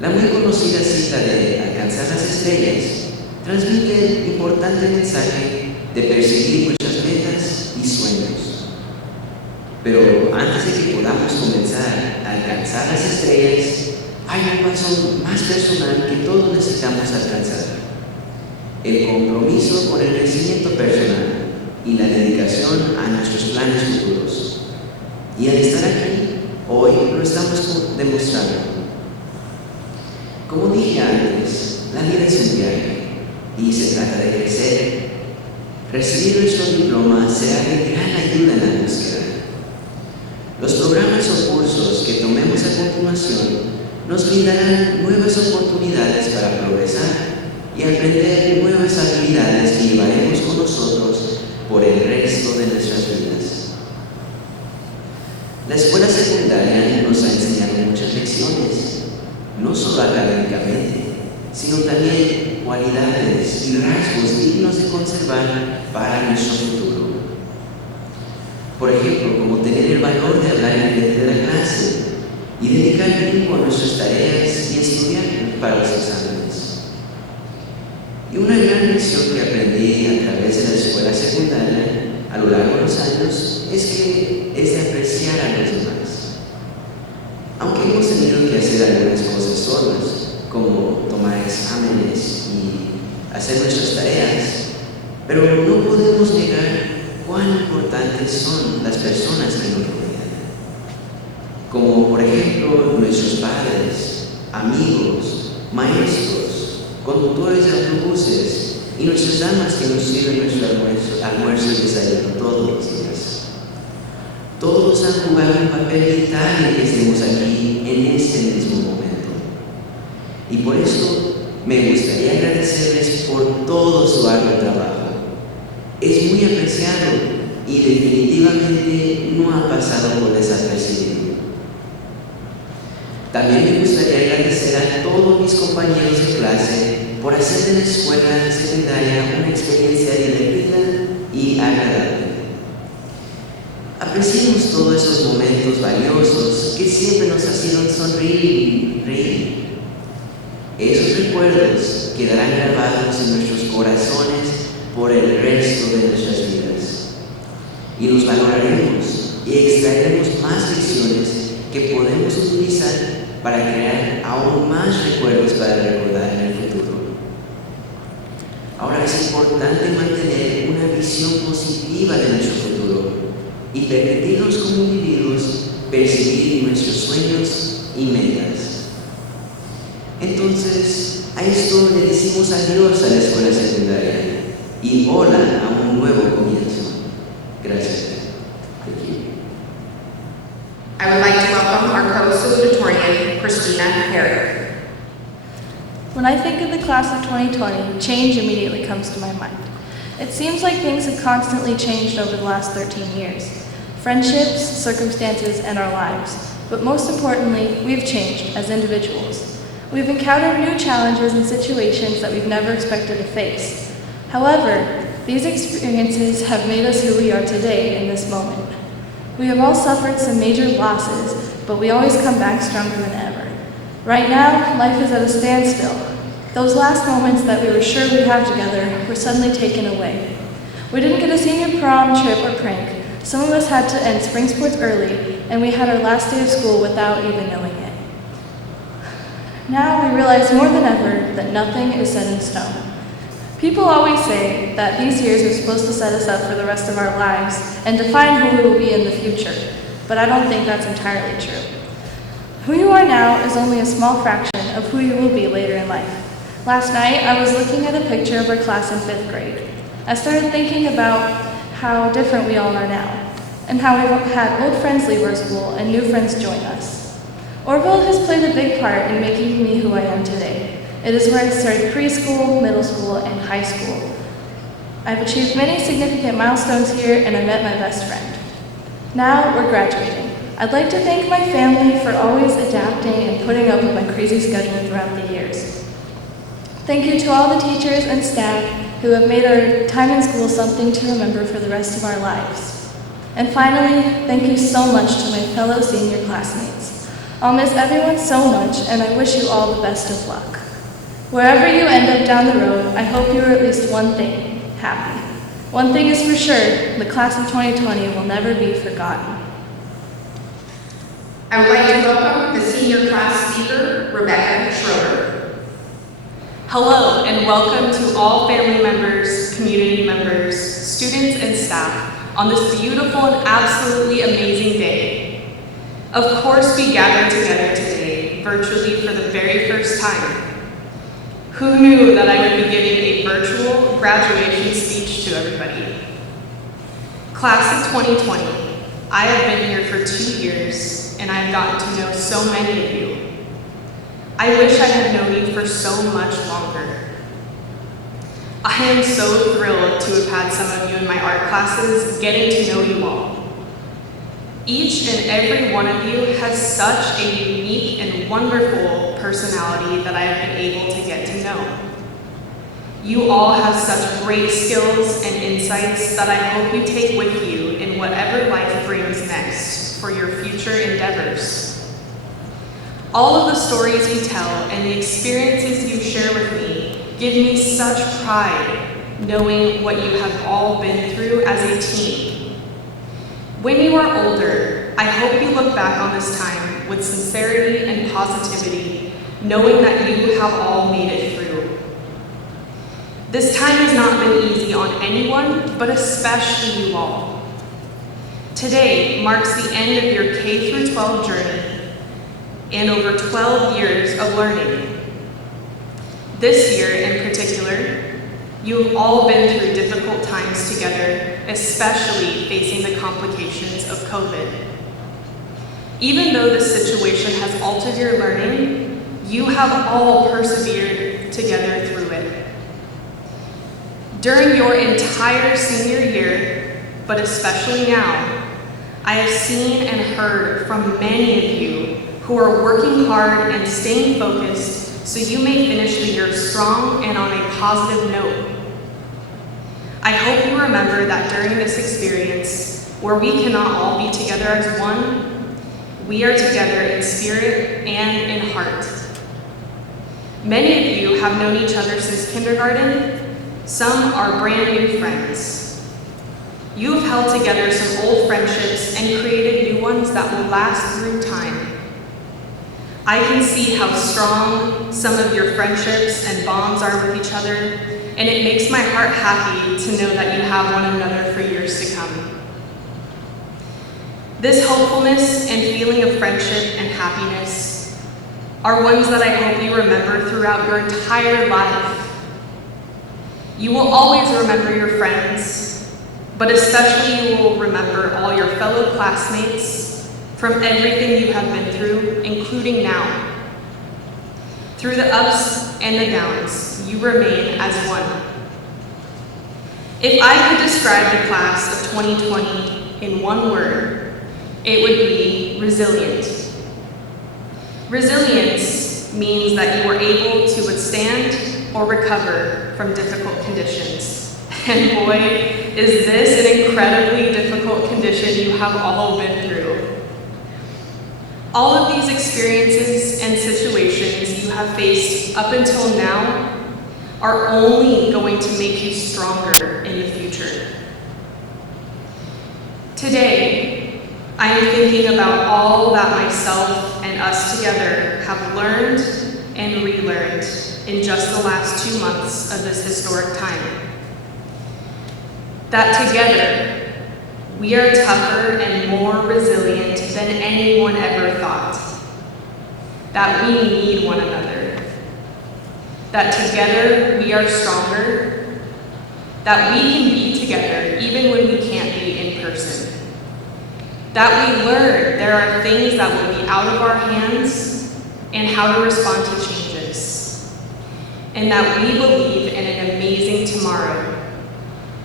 La muy conocida cita de alcanzar las estrellas transmite el importante mensaje de perseguir nuestras metas y sueños. Pero antes de que podamos comenzar a alcanzar las estrellas, hay un paso más personal que todos necesitamos alcanzar: el compromiso con el crecimiento personal y la dedicación a nuestros planes futuros. Y al estar aquí, hoy lo estamos demostrando. Como dije antes, la vida es un viaje y se trata de crecer. Recibir nuestro diploma será de gran ayuda en la búsqueda. Los programas o cursos que tomemos a continuación nos brindarán nuevas oportunidades para progresar y aprender nuevas habilidades que llevaremos con nosotros por el resto de nuestras vidas. La escuela secundaria nos ha enseñado muchas lecciones, no solo académicamente, sino también cualidades y rasgos dignos de conservar para nuestro futuro. Por ejemplo, como tener el valor de hablar en frente de la clase y dedicar tiempo a nuestras tareas y estudiar para los exámenes. Y una gran lección que aprendí a través de la escuela secundaria a lo largo de los años es de apreciar a los demás. Aunque hemos tenido que hacer algunas cosas solas, como tomar exámenes y hacer nuestras tareas, pero no podemos negar cuán importantes son las personas que nos rodean, como por ejemplo nuestros padres, amigos, maestros, conductores de autobuses y nuestras damas que nos sirven nuestro almuerzo y desayuno todos los días. Todos han jugado un papel vital en que estemos aquí en este mismo momento. Y por eso me gustaría agradecerles por todo su arduo trabajo. Es muy apreciado y definitivamente no ha pasado por desapercibido. También me gustaría agradecer a todos mis compañeros de clase por hacer de la escuela secundaria una experiencia divertida y agradable. Apreciemos todos esos momentos valiosos que siempre nos hicieron sonreír y reír. Esos recuerdos quedarán grabados en nuestros corazones por el resto de nuestras vidas. Y los valoraremos y extraeremos más lecciones que podemos utilizar para crear aún más recuerdos para recordar en el futuro. Ahora es importante mantener una visión positiva de nuestro futuro y permitirnos como individuos perseguir nuestros sueños y metas. Entonces, a esto le decimos adiós a la escuela secundaria y hola a un nuevo comienzo. Gracias. Thank you. I would like to welcome our co-salutatorian, Christina Herrick. When I think of the class of 2020, change immediately comes to my mind. It seems like things have constantly changed over the last 13 years. Friendships, circumstances, and our lives. But most importantly, we've changed as individuals. We've encountered new challenges and situations that we've never expected to face. However, these experiences have made us who we are today in this moment. We have all suffered some major losses, but we always come back stronger than ever. Right now, life is at a standstill. Those last moments that we were sure we'd have together were suddenly taken away. We didn't get a senior prom, trip, or prank. Some of us had to end spring sports early, and we had our last day of school without even knowing it. Now we realize more than ever that nothing is set in stone. People always say that these years are supposed to set us up for the rest of our lives and define who we will be in the future, but I don't think that's entirely true. Who you are now is only a small fraction of who you will be later in life. Last night, I was looking at a picture of our class in 5th grade. I started thinking about how different we all are now. and how we've had old friends leave our school and new friends join us. Oroville has played a big part in making me who I am today. It is where I started preschool, middle school, and high school. I've achieved many significant milestones here, and I met my best friend. Now we're graduating. I'd like to thank my family for always adapting and putting up with my crazy schedule throughout the years. Thank you to all the teachers and staff who have made our time in school something to remember for the rest of our lives. And finally, thank you so much to my fellow senior classmates. I'll miss everyone so much, and I wish you all the best of luck. Wherever you end up down the road, I hope you are at least one thing, happy. One thing is for sure, the class of 2020 will never be forgotten. I would like to welcome the senior class speaker, Rebecca Schroeder. Hello, and welcome to all family members, community members, students, and staff on this beautiful and absolutely amazing day. Of course, we gather together today, virtually for the very first time. Who knew that I would be giving a virtual graduation speech to everybody? Class of 2020, I have been here for 2 years, and I have gotten to know so many of you. I wish I had known you for so much longer. I am so thrilled to have had some of you in my art classes, getting to know you all. Each and every one of you has such a unique and wonderful personality that I have been able to get to know. You all have such great skills and insights that I hope you take with you in whatever life brings next for your future endeavors. All of the stories you tell and the experiences you share with me give me such pride knowing what you have all been through as a team. When you are older, I hope you look back on this time with sincerity and positivity, knowing that you have all made it through. This time has not been easy on anyone, but especially you all. Today marks the end of your K-12 journey and over 12 years of learning. This year in particular, you have all been through difficult times together, especially facing the complications of COVID. Even though this situation has altered your learning, you have all persevered together through it. During your entire senior year, but especially now, I have seen and heard from many of you who are working hard and staying focused so you may finish the year strong and on a positive note. I hope you remember that during this experience, where we cannot all be together as one, we are together in spirit and in heart. Many of you have known each other since kindergarten. Some are brand new friends. You have held together some old friendships and created new ones that will last through time. I can see how strong some of your friendships and bonds are with each other, and it makes my heart happy to know that you have one another for years to come. This hopefulness and feeling of friendship and happiness are ones that I hope you remember throughout your entire life. You will always remember your friends, but especially you will remember all your fellow classmates from everything you have been through, including now. Through the ups and the downs, you remain as one. If I could describe the class of 2020 in one word, it would be resilient. Resilience means that you were able to withstand or recover from difficult conditions. And boy, is this an incredibly difficult condition you have all been through. All of these experiences and situations you have faced up until now are only going to make you stronger in the future. Today, I am thinking about all that myself and us together have learned and relearned in just the last 2 months of this historic time. That together, we are tougher and more resilient than anyone ever thought. That we need one another. That together we are stronger. That we can be together even when we can't be in person. that we learn there are things that will be out of our hands and how to respond to changes, and that we believe in an amazing tomorrow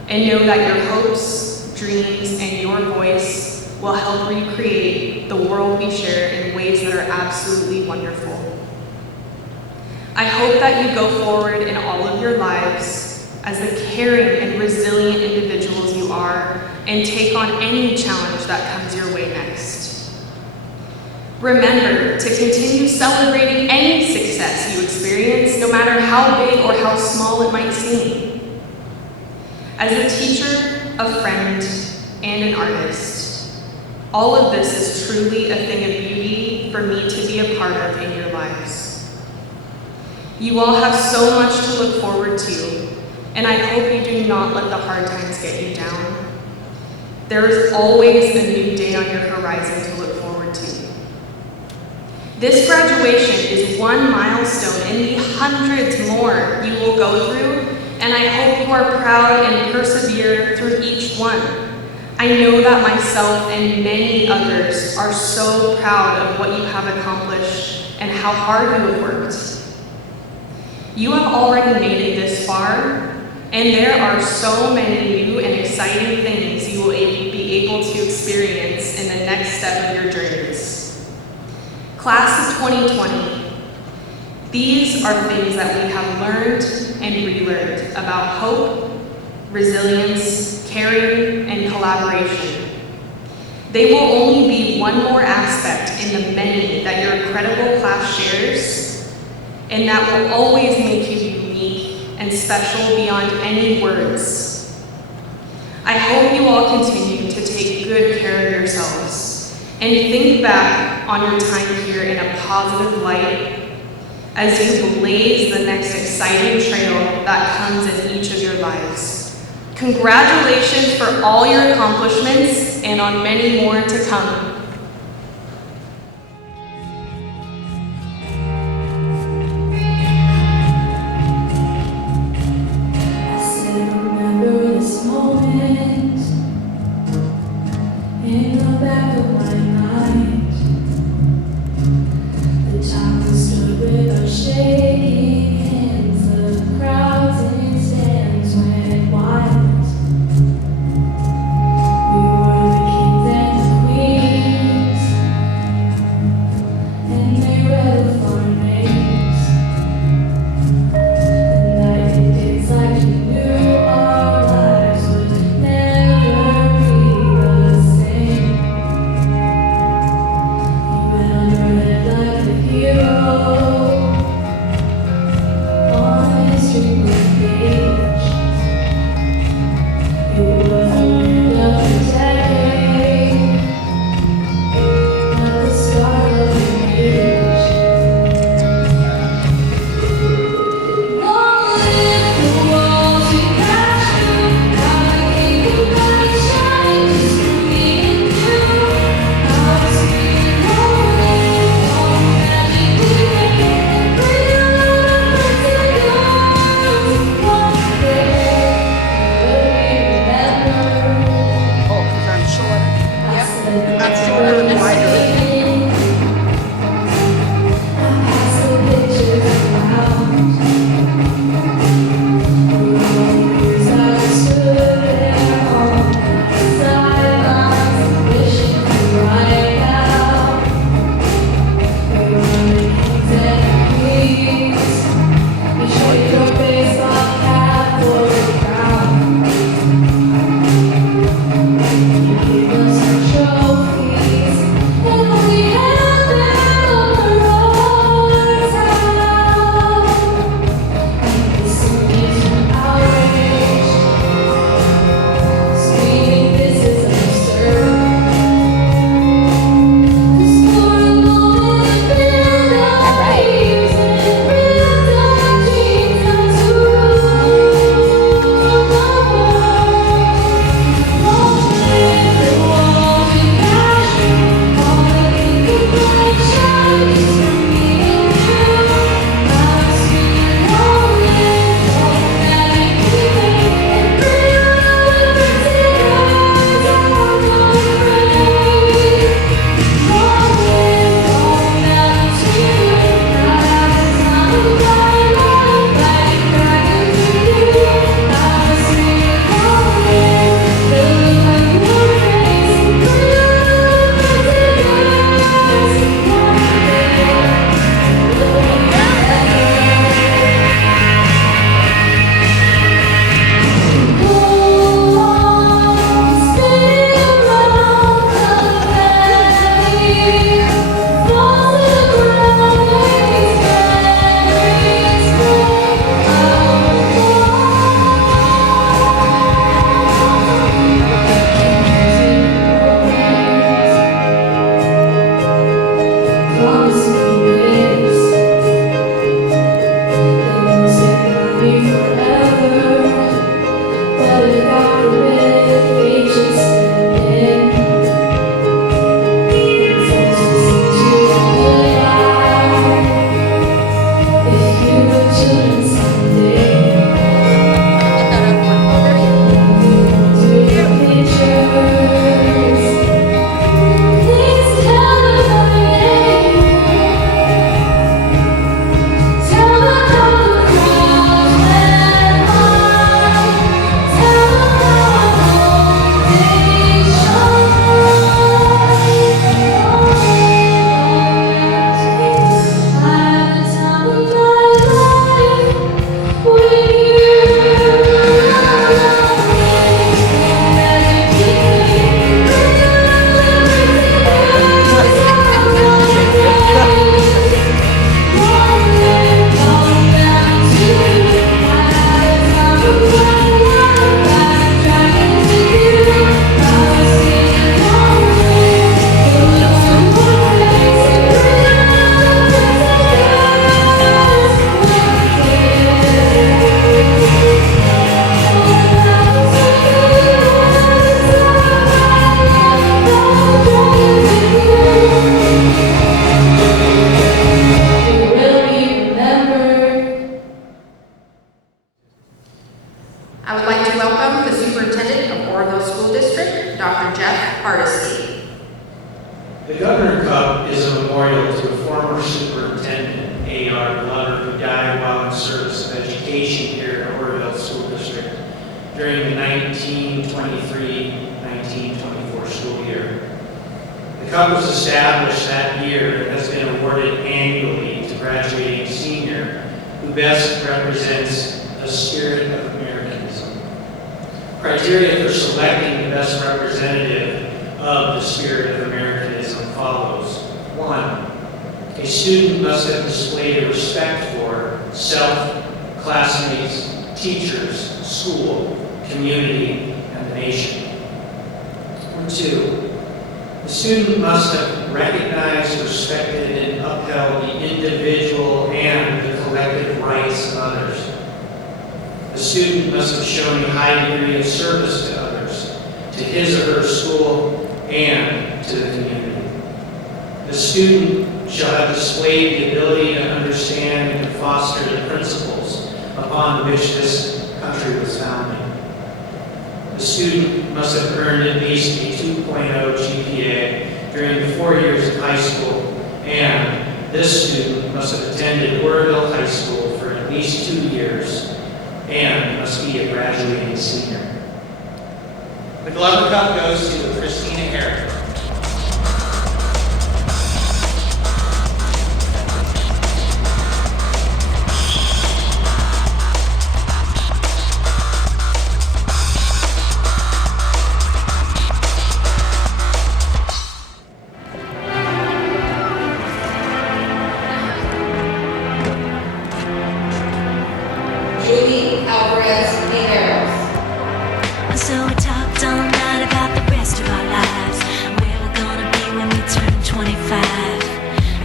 and know that your hopes, dreams, and your voice will help recreate the world we share in ways that are absolutely wonderful. I hope that you go forward in all of your lives as the caring and resilient individuals you are and take on any challenge that comes your way next. Remember to continue celebrating any success you experience, no matter how big or how small it might seem. As a teacher, a friend, and an artist, all of this is truly a thing of beauty for me to be a part of in your lives. You all have so much to look forward to, and I hope you do not let the hard times get you down. There is always a new day on your horizon to look forward to. This graduation is one milestone in the hundreds more you will go through, and I hope you are proud and persevere through each one. I know that myself and many others are so proud of what you have accomplished and how hard you have worked. You have already made it this far, and there are so many new and exciting things you will be able to experience in the next step of your journeys. Class of 2020, these are things that we have learned and relearned about hope, resilience, caring, and collaboration. They will only be one more aspect in the many that your incredible class shares, and that will always make you unique and special beyond any words. I hope you all continue to take good care of yourselves and think back on your time here in a positive light as you blaze the next exciting trail that comes in each of your lives. Congratulations for all your accomplishments and on many more to come. In the back of my mind, the time we stood with our shaking hands, the crowds in stands went wild. We were the kings and the queens. promise me this, that you'll stick by me forever. But if God forbid fate should step in, it's best to say to you goodbye. If you were children someday, to your pictures, please tell them my name. Tell them how the crowds went by. Tell them how they I would like to welcome the Superintendent of Oroville School District, Dr. Jeff Hardesty. The Governor Cup is a memorial to former Superintendent A.R. Glover, who died while in service of education here in Oroville School District during the 1923-1924 school year. The Cup was established that year and has been awarded annually to graduating senior who best represents the spirit of Americanism. Criteria for selecting the best representative of the spirit of Americanism follows. 1. A student must have displayed a respect for self, classmates, teachers, school, community, and the nation. 2. The student must have recognized, respected, and upheld the individual and the collective rights of others. The student must have shown a high degree of service to others, to his or her school, and to the community. The student shall have displayed the ability to understand and to foster the principles upon which this country was founded. The student must have earned at least a 2.0 GPA during the 4 years of high school, and this student must have attended Oroville High School for at least 2 years and must be a graduating senior. The Glover Cup goes to Christina Herrick. So we talked all night about the rest of our lives, where we're gonna be when we turn 25. I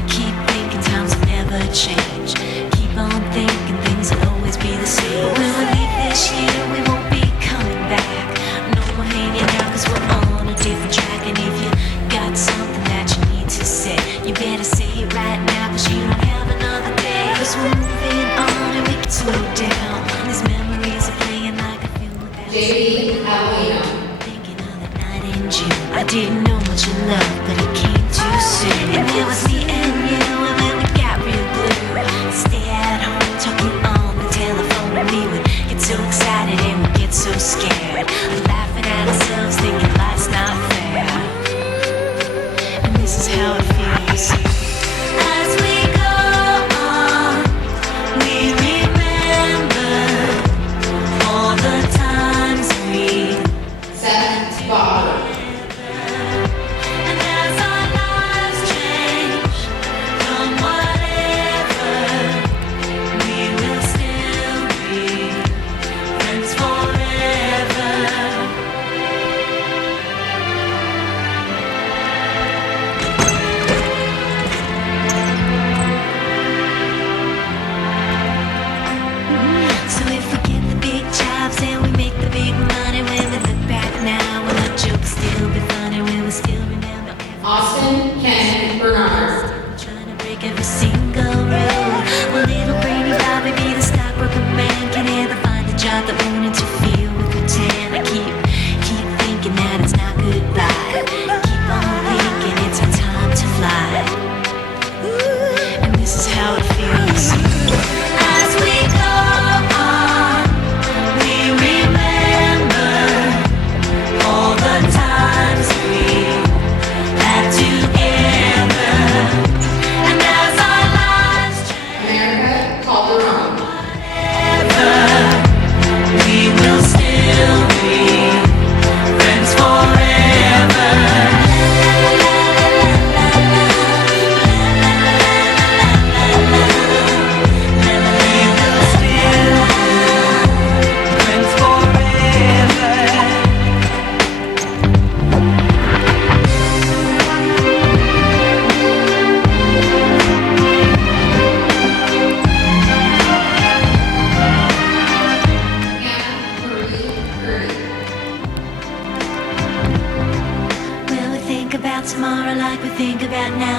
keep thinking times will never change. Keep on thinking things will always be the same. But when we leave this year, we won't be coming back. No more hanging out, cause we're on a different track. And if you got something that you need to say, you better say it right now, cause you don't have another day. Cause we're moving on and we can slow down. These memories are playing like a film without J.B. Avelino. Thinking of the night in June. I didn't know much of love, but it came too soon. And there was me and you, and then we got real blue. Stay at home, talking on the telephone, and we would get so excited and we'd get so scared, laughing at ourselves, thinking life's not fair. And this is how it feels. As we go on, we remember all the times we Seth Barber. and as our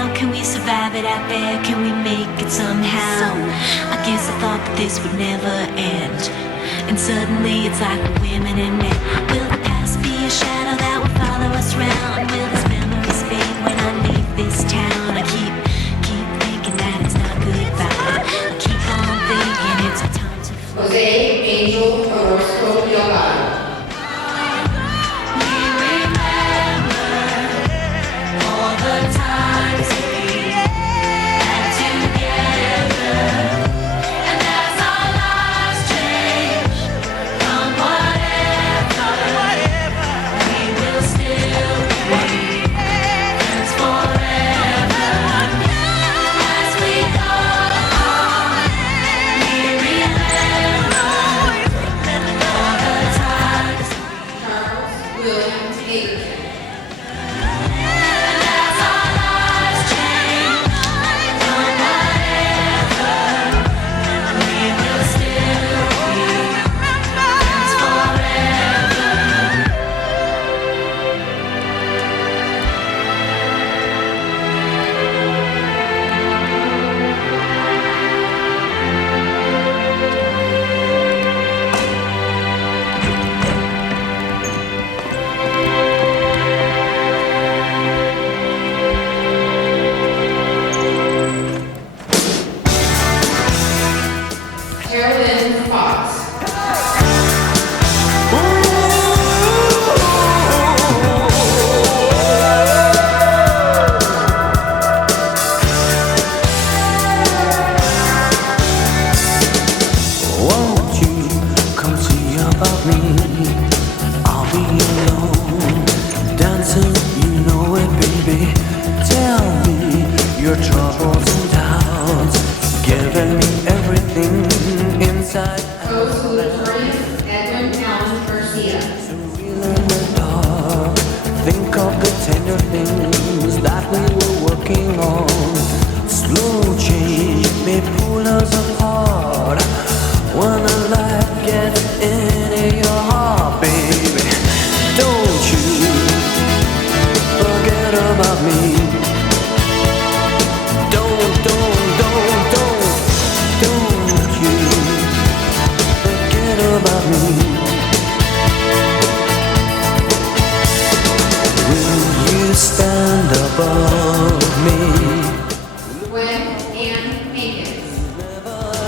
now? Can we survive it out there? Can we make it somehow? I guess I thought that this would never end. And suddenly it's like we're women and men. Will the past be a shadow that will follow us round? Will these memories fade when I leave this town? I keep thinking that it's not goodbye. I keep on thinking it's a time to fly. Jose Angel Orozco Delgado. All the times we had together, and as our lives change from whatever, we will still be friends forever. As we go on, we remember all the times. Charles William Hagerton. Carolyn Fox. Won't you come see about me? I'll be alone, dancing, you know it, baby. Tell me your troubles and doubts, giving me everything inside. Co-salutatorian Edwin Allen Garcia. Think of the tender things that we were working on. Slow change may pull us apart when the light gets into your heart, baby. Don't you forget about me. Don't you forget about me. Will you stand above me? Gwen Ann Hankins.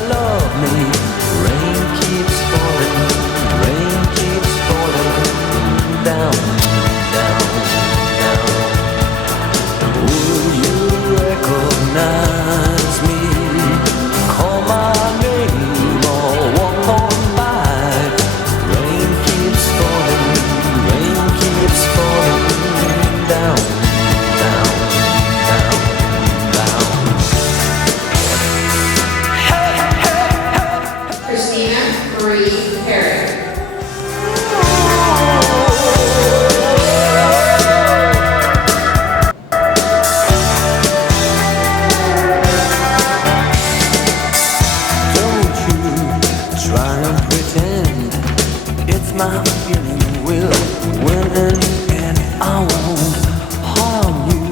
Love me. Rain keeps falling down, down, down. Will you recognize me? Call my name or walk on by. Rain keeps falling down, down, down, down. Christina Marie Perry. Don't you try and pretend it's my feeling will win in the end. I won't harm you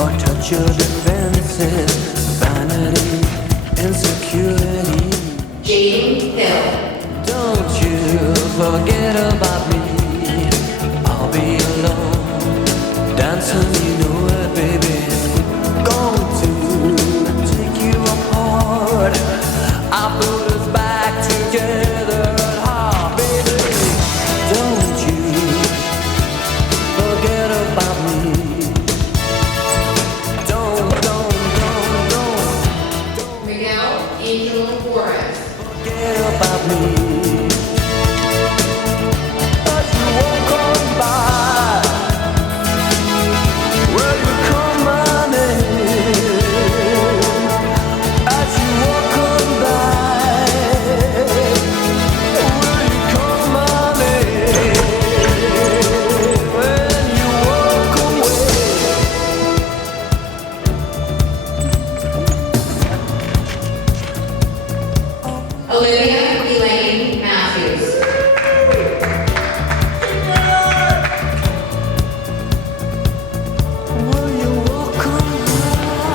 or touch your defenses. Vanity, insecurity. Jaden Hill. Don't you forget about me. I'll be alone, dancing, you know it, baby. Going to take you apart. I put us back together at heart, baby. Don't you forget about me. Don't. Miguel Angel Juarez. Forget about me. As you walk on by, will you call my name? As you walk on by, will you call my name? When you walk away. Olivia Elaine Matthews. Will you walk on by?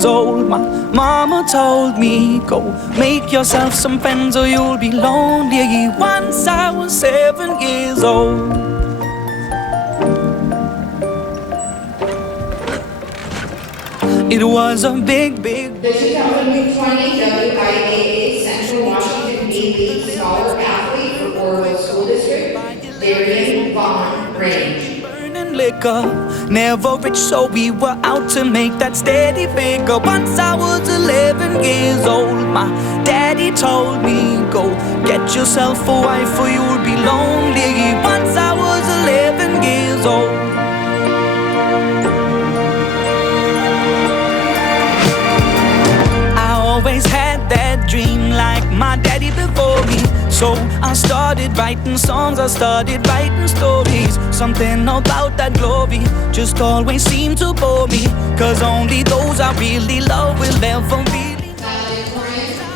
years old. My mama told me, go make yourself some friends or you'll be lonely. Once I was 7 years old. It was a big The 2020 WIAA Central Washington B-League Scholar Athlete for Oroville School District, Darian Vaughn Range. burning liquor, never rich, so we were out to make that steady figure. Once I was 11 years old, my daddy told me, go get yourself a wife or you'll be lonely. Once I was 11 years old. Always had that dream like my daddy before me. So I started writing songs, I started writing stories. Something about that glory just always seemed to bore me. Cause only those I really love will ever really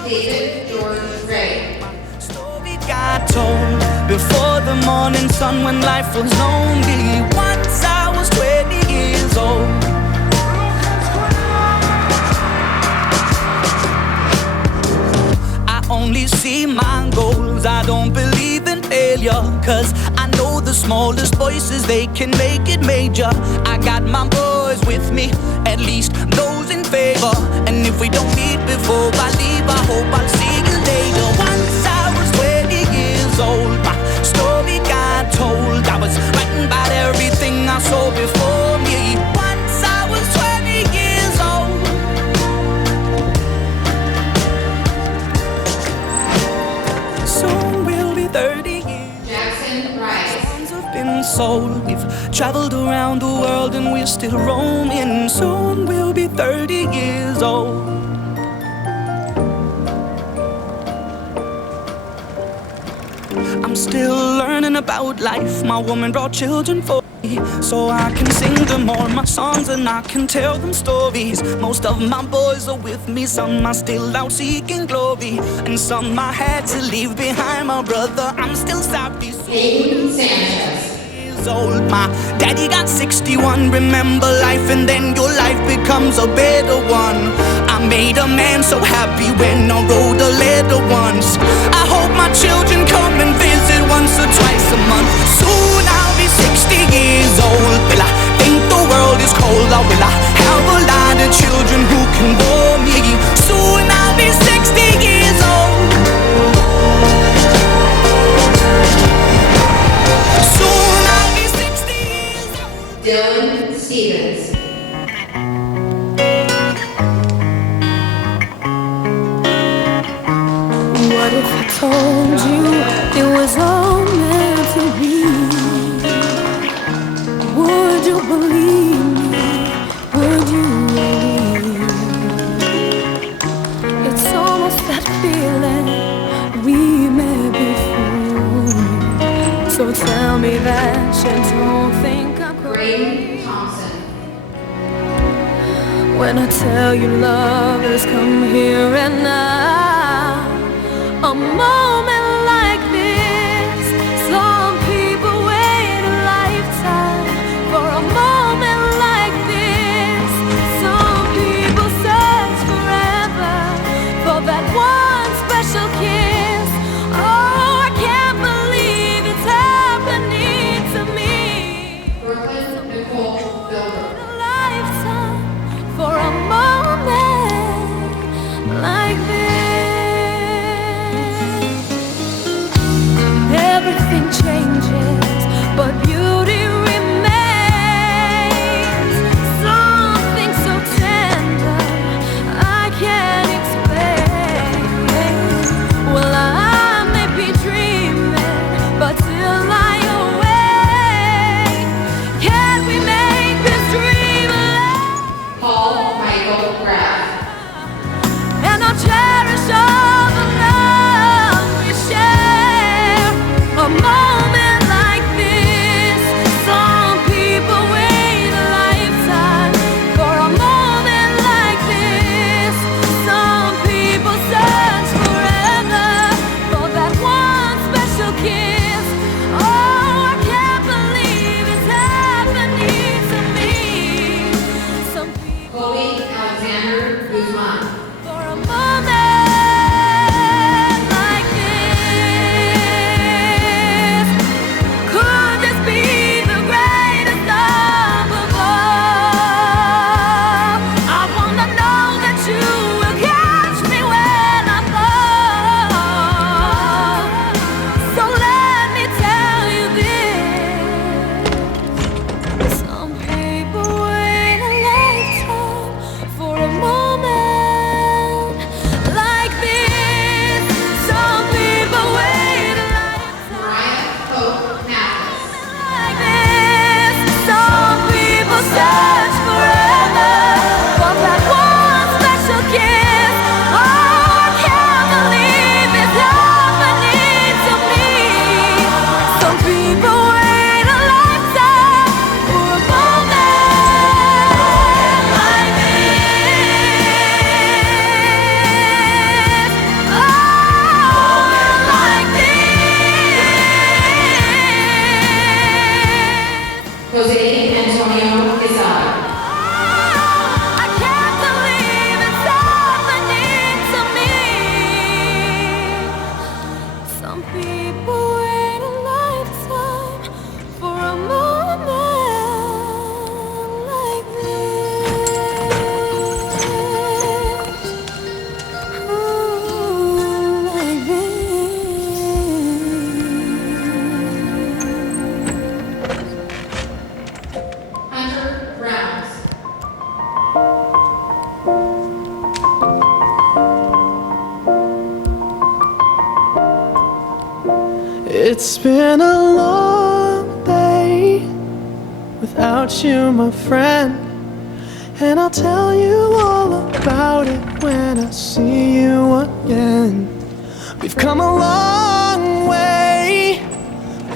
David George Ray. Story got told before the morning sun when life was lonely. Once I was 20 years old. Only see my goals, I don't believe in failure. Cause I know the smallest voices, they can make it major. I got my boys with me, at least those in favor. And if we don't meet before I leave, I hope I'll see you later. Once I was 20 years old, my story got told. I was writing about everything I saw before me. Once I was 20 years old. Soon we'll be 30 years. Jackson Rice. Songs have been sold. We've traveled around the world and we're still roaming. Soon we'll be 30 years old. I'm still learning about life. My woman brought children for me, so I can sing them all my songs and I can tell them stories. Most of my boys are with me, some are still out seeking glory, and some I had to leave behind. My brother, I'm still sorry. Hayden Sanchez. Old. My daddy got 61. Remember life and then your life becomes a better one. I made a man so happy when I wrote a letter once. I hope my children come and visit once or twice a month. Soon I'll be 60 years old. Will I think the world is cold, or will I have a lot of children who can bore me? Soon I'll be 60 years old. Soon Dylan Stevens. What if I told you it was all meant to be? Would you believe me? Would you believe? It's almost that feeling we may be fools. So tell me that you don't think I'm Braden Thompson. when I tell you love has come here and now. A moment like this, some people wait a lifetime for a moment like this. Some people search forever for that one special kiss. Oh, I can't believe it's happening to me. Brooklyn Nicole Bilbrook. A lifetime for a moment like this. It's been a long day without you, my friend, and I'll tell you all about it when I see you again. We've come a long way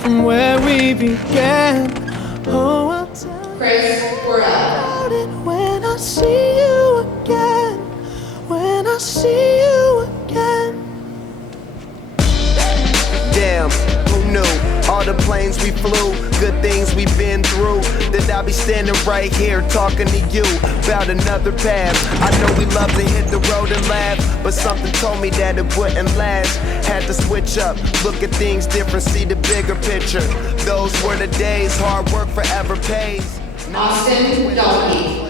from where we began. Oh, I'll tell Chris, we're up. you about it when I see you again. When I see you again. Damn, who knew? All the planes we flew, good things we've been through. That I'll be standing right here talking to you about another path. I know we love to hit the road and laugh, but something told me that it wouldn't last. Had to switch up, look at things different, see the bigger picture. Those were the days, hard work forever pays. Austin Dalkey.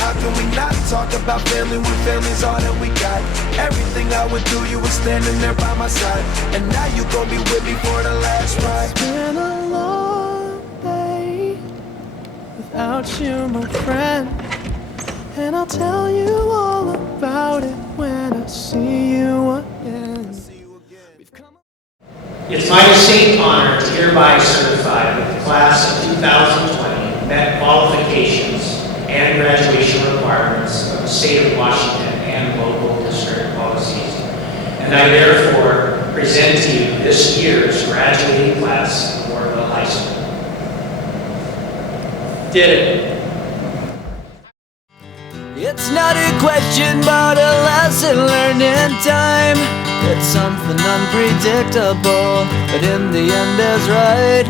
How can we not talk about family when family's all that we got? Everything I would do, you were standing there by my side, and now you gon' be with me for the last ride. It's been a long day without you, my friend, and I'll tell you all about it when I see you again. It's my distinct honor to hereby certify that the class of 2020 met qualifications and graduation requirements of the state of Washington and local district policies. And I therefore present to you this year's graduating class of Oroville High School. Did it. It's not a question, but a lesson learned in time. It's something unpredictable, but in the end is right.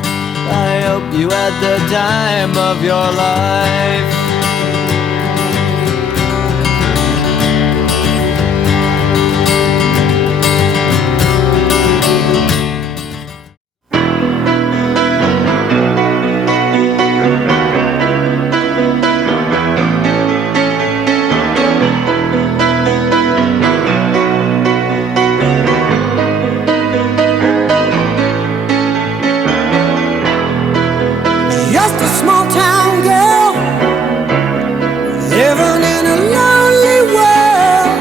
I hope you had the time of your life. Just a small town girl living in a lonely world.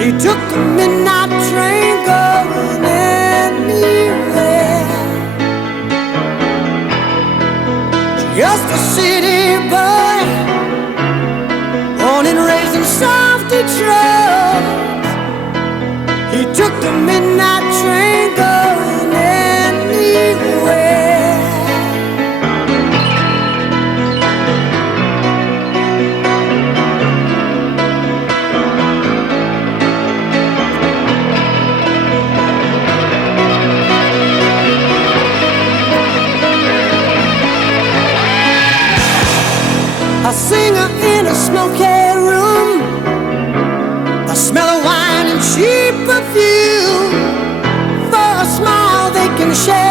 She took the midnight train going anywhere. Just a city boy, born and raised in South Detroit. He took the midnight train going anywhere. A singer in a smoky room, a smell of wine and cheap perfume. For a smile they can share.